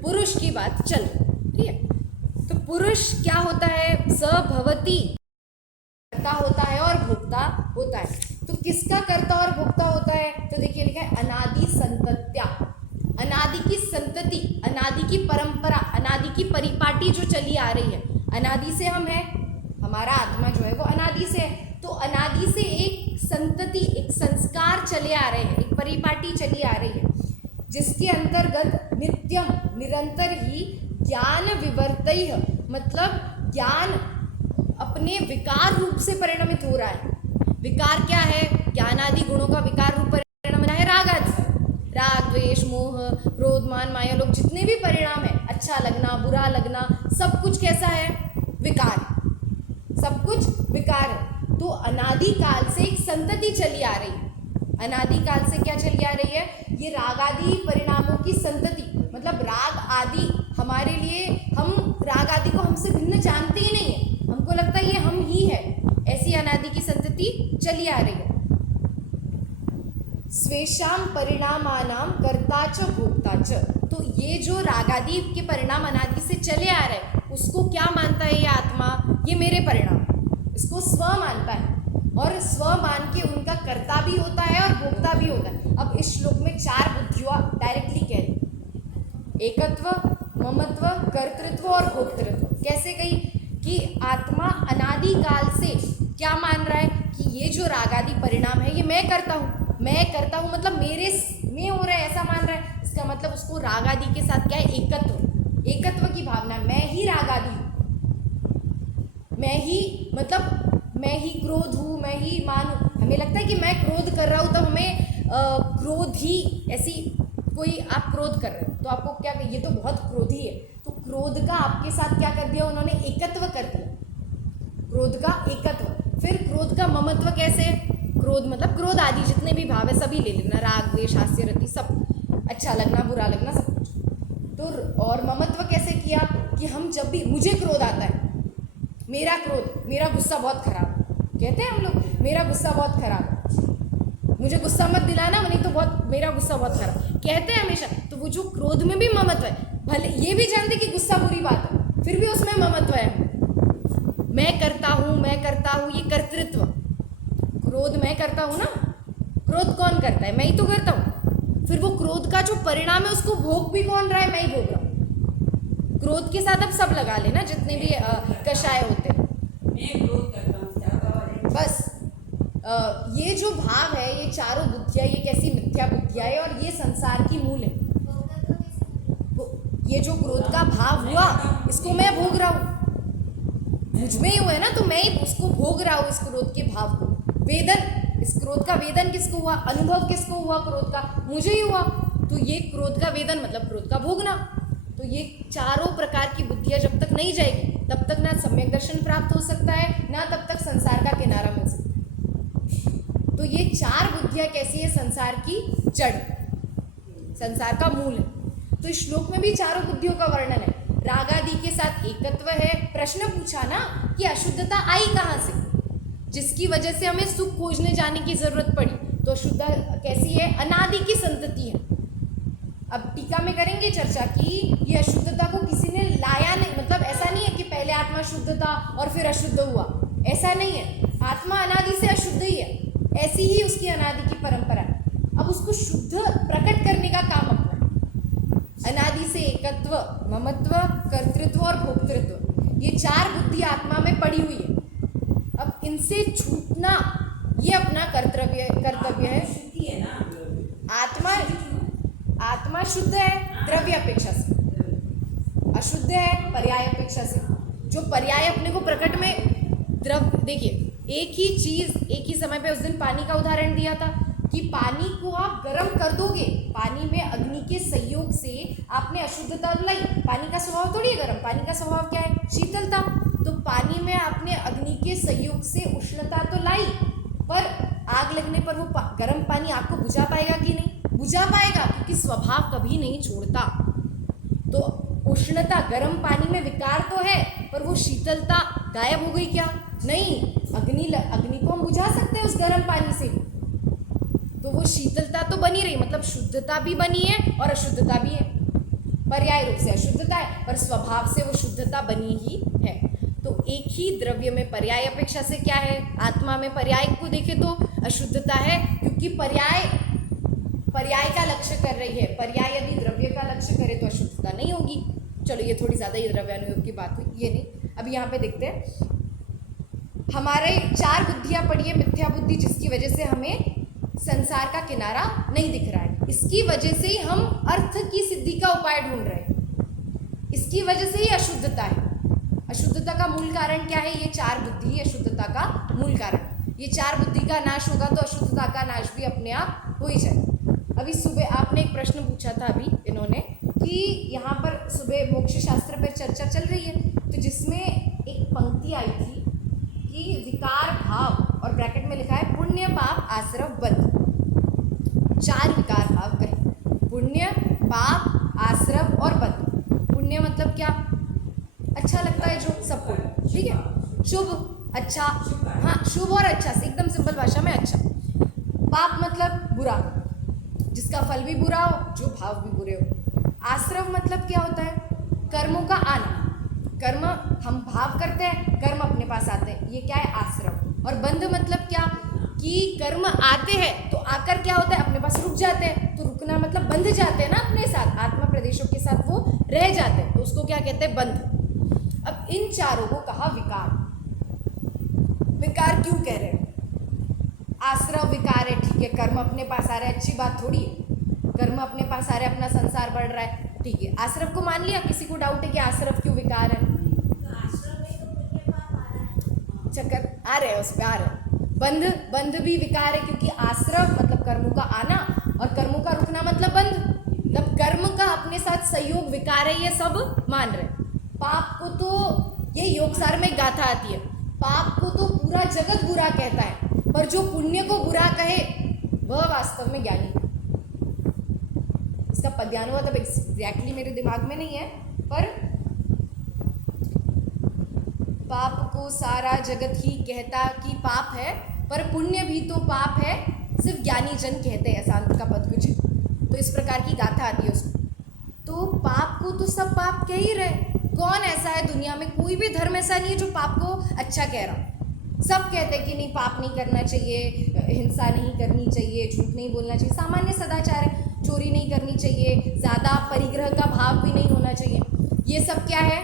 पुरुष की बात चल रही है, ठीक है। तो पुरुष क्या होता है? सभवति, कर्ता होता है और भोक्ता होता है। तो किसका कर्ता और भोक्ता होता है? तो देखिए लिखा है अनादि संतत्या। अनादि की संतति, अनादि की परंपरा, अनादि की परिपाटी जो चली आ रही है। अनादि से हम हैं, हमारा आत्मा जो है वो अनादि से है। तो अनादि से एक संतति, एक संस्कार चले आ रहे हैं, एक परिपाटी चली आ रही है, जिसके अंतर्गत नित्यम निरंतर ही ज्ञान विवर्तैः मतलब ज्ञान अपने विकार रूप से परिणमित हो रहा है। विकार क्या है? ज्ञान आदि गुणों का विकार रूप परिणाम है राग आदि। राग, द्वेष, मोह, क्रोध, मान, माया लोग जितने भी परिणाम है, अच्छा लगना, बुरा लगना, सब कुछ कैसा है? विकार। सब कुछ विकार है। तो अनादि काल से एक संतति चली आ रही है। अनादि काल से क्या चली आ रही है? ये राग आदि परिणामों की संतति, मतलब राग आदि हमारे लिए, हम राग आदि को हमसे भिन्न जानते ही नहीं है, हमको लगता है ये हम ही है। ऐसी अनादि की संतति चली आ रही है। स्वेषाम परिणामानां कर्ता च भोक्ता च। तो ये जो रागादि के परिणाम अनादि से चले आ रहे हैं, उसको क्या मानता है ये आत्मा? ये मेरे परिणाम, इसको स्व मानता है और स्व मान के उनका कर्ता भी होता है और भोक्ता भी होता है। अब इस श्लोक में 4 बुद्धियाँ डायरेक्टली कह रही, एकत्व, ममत्व, कर्तृत्व और भोक्तृत्व। कैसे कही? कि आत्मा अनादि काल से क्या मान रहा है कि ये जो रागादि परिणाम है ये मैं करता हूँ, मैं करता हूँ मतलब मेरे में हो रहा है, ऐसा मान रहा है। इसका मतलब उसको रागादि के साथ क्या है? एकत्व, एकत्व की भावना। मैं ही रागादि हूँ, मैं ही मतलब मैं ही क्रोध हूँ, मैं ही मान हूँ। हमें लगता है कि मैं क्रोध कर रहा हूँ, तो हमें क्रोध ही ऐसी कोई आप क्रोध कर रहे हो तो आपको क्या, ये तो बहुत क्रोधी है, तो क्रोध का आपके साथ क्या कर दिया उन्होंने? एकत्व कर दिया, क्रोध का एकत्व। फिर क्रोध का ममत्व कैसे है? क्रोध मतलब क्रोध आदि जितने भी भाव है सभी ले लेना, राग द्वेष हास्य रति सब, अच्छा लगना बुरा लगना सब कुछ। तो और ममत्व कैसे किया कि हम जब भी मुझे क्रोध आता है, मेरा क्रोध, मेरा गुस्सा बहुत खराब, कहते हैं हम लोग मेरा गुस्सा बहुत खराब, मुझे गुस्सा मत दिलाना नहीं तो बहुत मेरा गुस्सा बहुत खराब कहते हैं हमेशा। तो वो जो क्रोध में भी ममत्व है, भले ये भी जानते कि गुस्सा बुरी बात है फिर भी उसमें ममत्व है, मैं करता हूँ, ये कर्तृत्व। क्रोध मैं करता हूँ ना, क्रोध कौन करता है? मैं ही तो करता हूँ। फिर वो क्रोध का जो परिणाम है उसको भोग भी कौन रहा है? मैं ही भोग रहा हूँ। क्रोध के साथ अब सब लगा लेना जितने भी कषाय होते हैं, मैं क्रोध करता हूँ ज़्यादा और बस ये जो भाव है, ये चारों बुद्धियाँ, ये कैसी मिथ्या बुद्धियाँ है और ये संसार की मूल है। ये जो क्रोध का भाव हुआ इसको मैं भोग रहा हूँ, मुझ में ही हुआ है ना, तो मैं ही उसको भोग रहा हूँ, इस क्रोध के भाव को। वेदन, इस क्रोध का वेदन किसको हुआ? अनुभव किसको हुआ क्रोध का? मुझे ही हुआ। तो ये क्रोध का वेदन मतलब क्रोध का भोगना। तो ये चारों प्रकार की बुद्धियाँ जब तक नहीं जाएगी तब तक ना सम्यक दर्शन प्राप्त हो सकता है, ना तब तक संसार का किनारा मिल सकता है। तो ये चार बुद्धियाँ कैसी है? संसार की जड़, संसार का मूल है। तो इस श्लोक में भी चारों बुद्धियों का वर्णन है, रागादि के साथ एकत्व है। प्रश्न पूछा ना कि अशुद्धता आई कहाँ से, जिसकी वजह से हमें सुख खोजने जाने की जरूरत पड़ी। तो अशुद्धता कैसी है? अनादि की संतति है। अब टीका में करेंगे चर्चा कि ये अशुद्धता को किसी ने लाया नहीं, मतलब ऐसा नहीं है कि पहले आत्मा शुद्ध था और फिर अशुद्ध हुआ, ऐसा नहीं है। आत्मा अनादि से अशुद्ध ही है, ऐसी ही उसकी अनादि की परंपरा है। अब उसको शुद्ध प्रकट करने का काम अपना, अनादि से एकत्व, ममत्व, कर्तृत्व और भोक्तृत्व, ये चार बुद्धि आत्मा में पड़ी हुई है। अब इनसे छूटना ये अपना कर्तव्य है। शुद्धि है ना, आत्मा शुद्ध है द्रव्य अपेक्षा से, अशुद्ध है पर्याय अपेक्षा से। जो पर्याय अपने को प्रकट में द्रव्य, देखिए एक ही चीज एक ही समय पे, उस दिन पानी का उदाहरण दिया था कि पानी को आप गर्म कर दोगे, पानी में अग्नि के संयोग से आपने अशुद्धता लाई। पानी का स्वभाव थोड़ी है गर्म, पानी का स्वभाव क्या है? शीतलता। तो पानी में आपने अग्नि के संयोग से उष्णता तो लाई, पर आग लगने पर वो गर्म पानी आपको बुझा पाएगा कि नहीं? बुझा पाएगा, क्योंकि स्वभाव कभी नहीं छोड़ता। तो उष्णता, गर्म पानी में विकार तो है, पर वो शीतलता गायब हो गई क्या? नहीं, अग्नि को हम बुझा सकते हैं उस गर्म पानी से, तो वो शीतलता तो बनी रही, मतलब शुद्धता भी बनी है और अशुद्धता भी है। पर्याय रूप से अशुद्धता है पर स्वभाव से वो शुद्धता बनी ही है। तो एक ही द्रव्य में पर्याय अपेक्षा से क्या है? आत्मा में पर्याय को देखे तो अशुद्धता है, क्योंकि पर्याय का लक्ष्य कर रही है। पर्याय यदि द्रव्य का लक्ष्य करे तो अशुद्धता नहीं होगी। चलो ये थोड़ी ज़्यादा ये द्रव्यानुयोग की बात हुई, ये नहीं। अब यहाँ पे देखते हैं, हमारे चार बुद्धियाँ पड़ी है, मिथ्या बुद्धि, जिसकी वजह से हमें संसार का किनारा नहीं दिख रहा है। इसकी वजह से ही हम अर्थ की सिद्धि का उपाय ढूंढ रहे हैं, इसकी वजह से ही अशुद्धता है। अशुद्धता का मूल कारण क्या है? ये चार बुद्धि ही अशुद्धता का मूल कारण। ये चार बुद्धि का नाश होगा तो अशुद्धता का नाश भी अपने आप हो ही जाए। अभी सुबह आपने एक प्रश्न पूछा था अभी इन्होंने कि यहाँ पर सुबह मोक्ष शास्त्र पर चर्चा चल रही है, तो जिसमें एक पंक्ति आई थी कि विकार भाव, और ब्रैकेट में लिखा है पुण्य पाप आश्रव बद्ध। चार विकार भाव कहे, पुण्य पाप आश्रव और बद्ध। पुण्य मतलब क्या? अच्छा लगता है जो सबको, ठीक है, शुभ, अच्छा, हाँ शुभ और अच्छा से, एकदम सिंपल भाषा में अच्छा। पाप मतलब बुरा, जिसका फल भी बुरा हो, जो भाव भी बुरे हो। आश्रव मतलब क्या होता है? कर्मों का आना, कर्म हम भाव करते हैं, कर्म अपने पास आते हैं, ये क्या है? आश्रव। और बंध मतलब क्या? कि कर्म आते हैं तो आकर क्या होता है? अपने पास रुक जाते हैं, तो रुकना मतलब बंध जाते हैं ना अपने साथ, आत्मा प्रदेशों के साथ वो रह जाते हैं, तो उसको क्या कहते हैं? बंध। अब इन चारों को कहा विकार। विकार क्यों कह रहे हैं? आश्रव विकार है, ठीक है, कर्म अपने पास आ रहा है, अच्छी बात थोड़ी है, कर्म अपने पास आ रहा है, अपना संसार बढ़ रहा है, ठीक है। आश्रव को मान लिया, किसी को डाउट है कि आश्रव क्यों विकार है? चक्कर आ रहे हैं, उस पर आ रहे हैं। बंध भी विकार है, क्योंकि आश्रव मतलब कर्मों का आना और कर्मों का रुकना मतलब बंध, मतलब कर्म का अपने साथ संयोग विकार है, ये सब मान रहे। पाप को तो ये योगसार में गाथा आती है, पाप को तो पूरा जगत बुरा कहता है, पर जो पुण्य को बुरा कहे वह वास्तव में ज्ञानी है। इसका पद्यानुवाद अब एग्जैक्टली मेरे दिमाग में नहीं है, पर पाप को सारा जगत ही कहता कि पाप है, पर पुण्य भी तो पाप है, सिर्फ ज्ञानी जन कहते हैं, ऐसा अंत का पद कुछ है। तो इस प्रकार की गाथा आती है उसमें। तो पाप को तो सब पाप कह ही रहे। कौन ऐसा है दुनिया में, कोई भी धर्म ऐसा नहीं है जो पाप को अच्छा कह रहा। सब कहते हैं कि नहीं, पाप नहीं करना चाहिए, हिंसा नहीं करनी चाहिए, झूठ नहीं बोलना चाहिए, सामान्य सदाचार है, चोरी नहीं करनी चाहिए, ज़्यादा परिग्रह का भाव भी नहीं होना चाहिए। ये सब क्या है?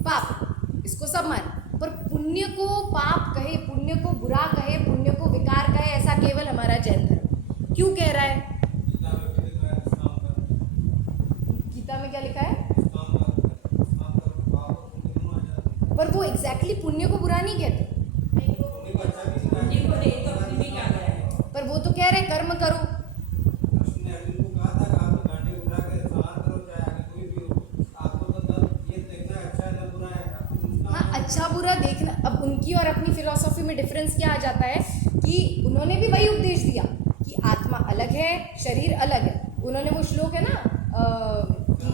पाप। इसको सब मान। पर पुण्य को पाप कहे, पुण्य को बुरा कहे, पुण्य को विकार कहे, ऐसा केवल हमारा जैन धर्म क्यों कह रहा है? गीता में क्या लिखा है? पर वो एग्जैक्टली पुण्य को बुरा नहीं कहते। पर वो तो कह रहे कर्म करो। हाँ, अच्छा बुरा देखना। अब उनकी और अपनी फिलॉसफी में डिफरेंस क्या आ जाता है कि उन्होंने भी वही उपदेश दिया कि आत्मा अलग है, शरीर अलग है। उन्होंने वो श्लोक है ना कि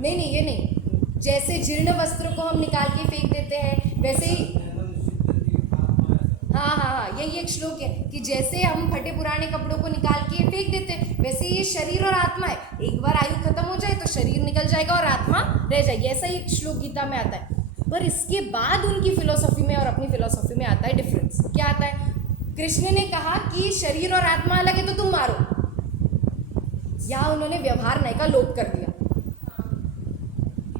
नहीं, ये नहीं, जैसे जीर्ण वस्त्र को हम निकाल के फेंक देते हैं वैसे ही, हाँ, यही एक श्लोक है कि जैसे हम फटे पुराने कपड़ों को निकाल के फेंक देते हैं, वैसे ये शरीर और आत्मा है। एक बार आयु खत्म हो जाए तो शरीर निकल जाएगा और आत्मा रह जाएगी। ऐसा ही एक श्लोक गीता में आता है। पर इसके बाद उनकी फिलॉसफी में और अपनी फिलॉसफी में आता है डिफरेंस। क्या आता है? कृष्ण ने कहा कि शरीर और आत्मा अलग है तो तुम मारो। यहाँ उन्होंने व्यवहार नय का लोप कर दिया,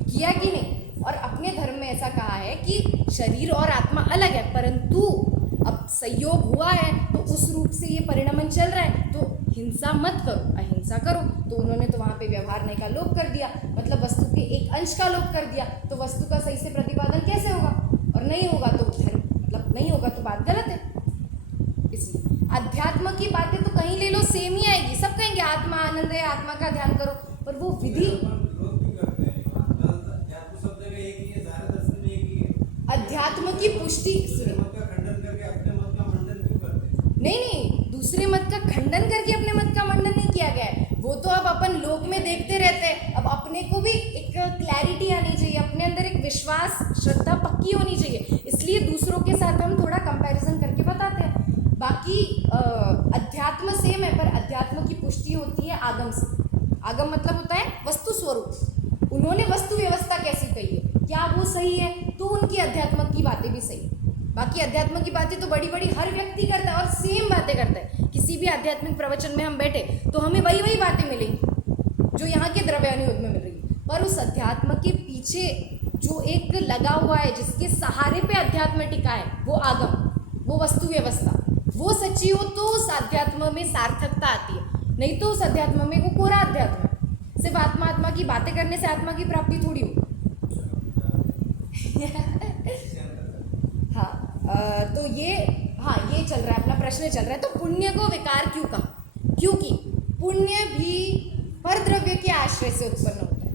किया कि नहीं? और अपने धर्म में ऐसा कहा है कि शरीर और आत्मा अलग है, परंतु अब संयोग हुआ है तो उस रूप से ये परिणमन चल रहा है, तो हिंसा मत करो, अहिंसा करो। तो उन्होंने तो वहाँ पे व्यवहार नय का लोप कर दिया, मतलब वस्तु के एक अंश का लोप कर दिया। तो वस्तु का सही से प्रतिपादन कैसे होगा? और नहीं होगा तो धर्म, मतलब नहीं होगा तो बात गलत है। इसलिए अध्यात्म की बातें तो कहीं ले लो सेम ही आएगी, सब कहेंगे आत्मा आनंद है, आत्मा का ध्यान करो, पर वो विधि अध्यात्म की पुष्टि नहीं, दूसरे मत का खंडन करके अपने मत का मंडन नहीं किया गया है। वो तो अब अपन लोक में देखते रहते हैं। अब अपने को भी एक क्लैरिटी आनी चाहिए, अपने अंदर एक विश्वास, श्रद्धा पक्की होनी चाहिए। इसलिए दूसरों के साथ हम थोड़ा कंपैरिजन करके बताते हैं। बाकी अध्यात्म सेम है, पर अध्यात्म की पुष्टि होती है आगम से। आगम मतलब होता है वस्तु स्वरूप। उन्होंने वस्तु व्यवस्था कैसी कही है, क्या वो सही है, तो उनकी अध्यात्म की बातें भी सही है। बाकी अध्यात्म की बातें तो बड़ी बड़ी हर व्यक्ति करता है और सेम बातें करता है। किसी भी आध्यात्मिक प्रवचन में हम बैठे तो हमें वही बातें मिलेंगी जो यहाँ के द्रव्यानुयोग में मिल रही है। पर उस अध्यात्म के पीछे जो एक लगा हुआ है, जिसके सहारे पे अध्यात्म टिका है, वो आगम, वो वस्तु व्यवस्था, वो सच्ची हो तो उस अध्यात्म में सार्थकता आती है। नहीं तो उस अध्यात्म में वो कोरा अध्यात्म है। सिर्फ आत्मा की बातें करने से आत्मा की प्राप्ति थोड़ी हो। तो ये चल रहा है, अपना प्रश्न चल रहा है। तो पुण्य को विकार क्यों कहा? क्योंकि पुण्य भी परद्रव्य के आश्रय से उत्पन्न होता है।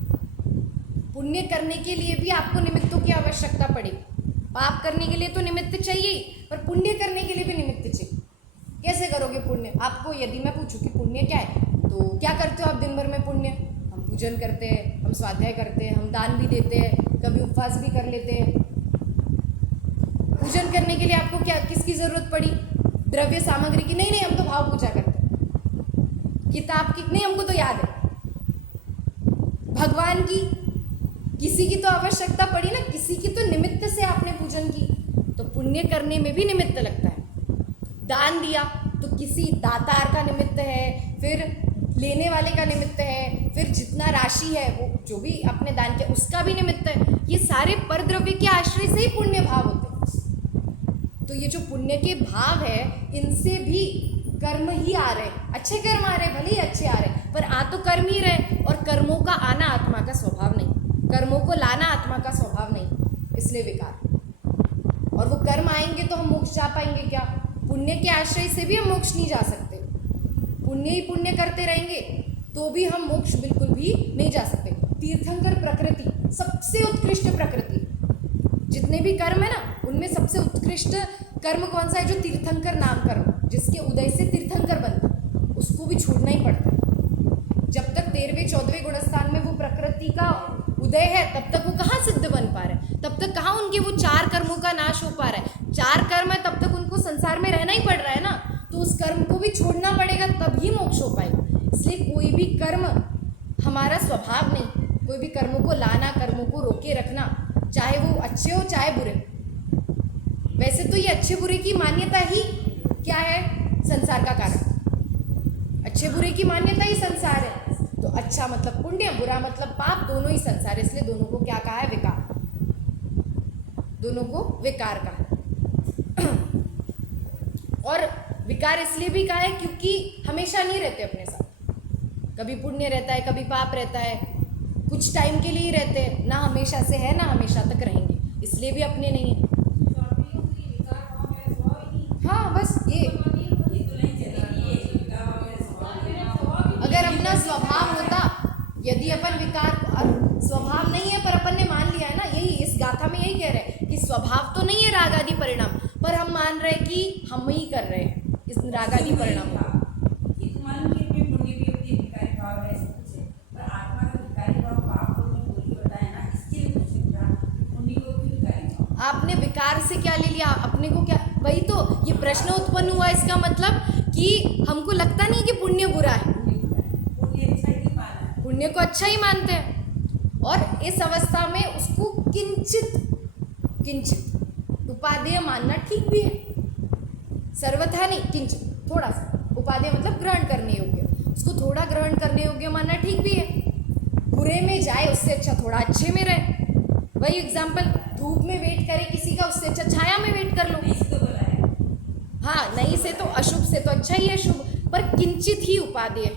पुण्य करने के लिए भी आपको निमित्तों की आवश्यकता पड़ेगी। पाप करने के लिए तो निमित्त चाहिए, पर पुण्य करने के लिए भी निमित्त चाहिए। कैसे करोगे पुण्य? आपको यदि मैं पूछूं कि पुण्य क्या है, तो क्या करते हो आप दिन भर में पुण्य? हम पूजन करते हैं, हम स्वाध्याय करते हैं, हम दान भी देते हैं, कभी उपवास भी कर लेते हैं। पूजन करने के लिए आपको क्या, किसकी जरूरत पड़ी? द्रव्य सामग्री की? नहीं, हम तो भाव पूजा करते हैं। किताब की? नहीं, हमको तो याद है। भगवान की? किसी की तो आवश्यकता पड़ी ना, किसी की तो निमित्त से आपने पूजन की। तो पुण्य करने में भी निमित्त लगता है। दान दिया तो किसी दातार का निमित्त है, फिर लेने वाले का निमित्त है, फिर जितना राशि है वो जो भी आपने दान किया उसका भी निमित्त है। ये सारे परद्रव्य के आश्रय से ही पुण्य भाव होते हैं। तो ये जो पुण्य के भाव है, इनसे भी कर्म ही आ रहे, अच्छे कर्म आ रहे, भले ही अच्छे आ रहे, पर आ तो कर्म ही रहे। और कर्मों का आना आत्मा का स्वभाव नहीं, कर्मों को लाना आत्मा का स्वभाव नहीं, इसलिए विकार। और वो कर्म आएंगे तो हम मोक्ष जा पाएंगे क्या? पुण्य के आश्रय से भी हम मोक्ष नहीं जा सकते। पुण्य ही पुण्य करते रहेंगे तो भी हम मोक्ष बिल्कुल भी नहीं जा सकते। तीर्थंकर प्रकृति सबसे उत्कृष्ट प्रकृति, जितने भी कर्म है ना उनमें सबसे उत्कृष्ट कर्म कौन सा है? जो तीर्थंकर नाम कर्म, जिसके उदय से तीर्थंकर बनता है, उसको भी छोड़ना ही पड़ता है। जब तक 13वें 14वें गुणस्थान में वो प्रकृति का उदय है, तब तक वो कहाँ सिद्ध बन पा रहे हैं, तब तक कहाँ उनके वो 4 कर्मों का नाश हो पा रहा है। 4 कर्म है, तब तक उनको संसार में रहना ही पड़ रहा है ना, तो उस कर्म को भी छोड़ना पड़ेगा, तभी मोक्ष हो पाएगा। इसलिए कोई भी कर्म हमारा स्वभाव नहीं, कोई भी कर्मों को लाना, कर्मों को रोके रखना, चाहे वो अच्छे हो चाहे बुरे। वैसे तो ये अच्छे बुरे की मान्यता ही क्या है? संसार का कारण। अच्छे बुरे की मान्यता ही संसार है। तो अच्छा मतलब पुण्य, बुरा मतलब पाप, दोनों ही संसार है। इसलिए दोनों को क्या कहा है? विकार। दोनों को विकार कहा है। और विकार इसलिए भी कहा है क्योंकि हमेशा नहीं रहते अपने साथ। कभी पुण्य रहता है, कभी पाप रहता है, कुछ टाइम के लिए ही रहते हैं, ना हमेशा से है ना हमेशा तक रहेंगे, इसलिए भी अपने नहीं है। हाँ बस ये, अगर अपना स्वभाव होता, यदि अपन विकार स्वभाव नहीं है पर अपन ने मान लिया है ना, यही इस गाथा में यही कह रहे हैं कि स्वभाव तो नहीं है राग आदि परिणाम, पर हम मान रहे हैं कि हम ही कर रहे हैं इस राग आदि परिणाम को। आपने विकार से क्या ले लिया? अपने को क्या, वही तो ये प्रश्न उत्पन्न हुआ। इसका मतलब कि हमको लगता नहीं कि पुण्य बुरा है, पुण्य को अच्छा ही मानते हैं। और इस अवस्था में उसको किंचित उपादेय मानना ठीक भी है, सर्वथा नहीं, किंचित थोड़ा सा। उपादेय मतलब ग्रहण करने योग्य, उसको थोड़ा ग्रहण करने योग्य मानना ठीक भी है। बुरे में जाए उससे अच्छा थोड़ा अच्छे में रहे। वही एग्जाम्पल, धूप में वेट करे किसी का, उससे अच्छा छाया में वेट कर लो। हाँ, नहीं से तो अशुभ से तो अच्छा ही है शुभ, पर किंचित ही उपादेय,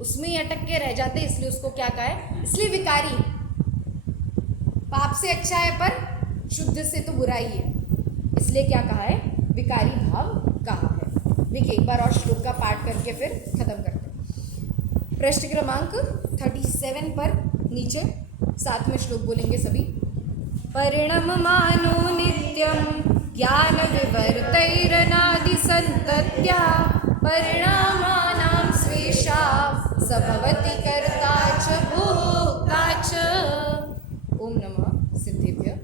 उसमें ही अटक के रह जाते, इसलिए उसको क्या कहा है? इसलिए विकारी। पाप से अच्छा है पर शुद्ध से तो बुरा ही है, इसलिए क्या कहा है? विकारी भाव कहा है। देखिए एक बार और श्लोक का पाठ करके फिर खत्म करते हैं। पृष्ठ क्रमांक 37 पर नीचे 7 में श्लोक बोलेंगे सभी। परिणममानो नित्यं ज्ञान विवर्तैरनादि संतत्या परिणामानां स्वेषा सभवति कर्ता च भोक्ता च। ओम नमः सिद्धेभ्यः।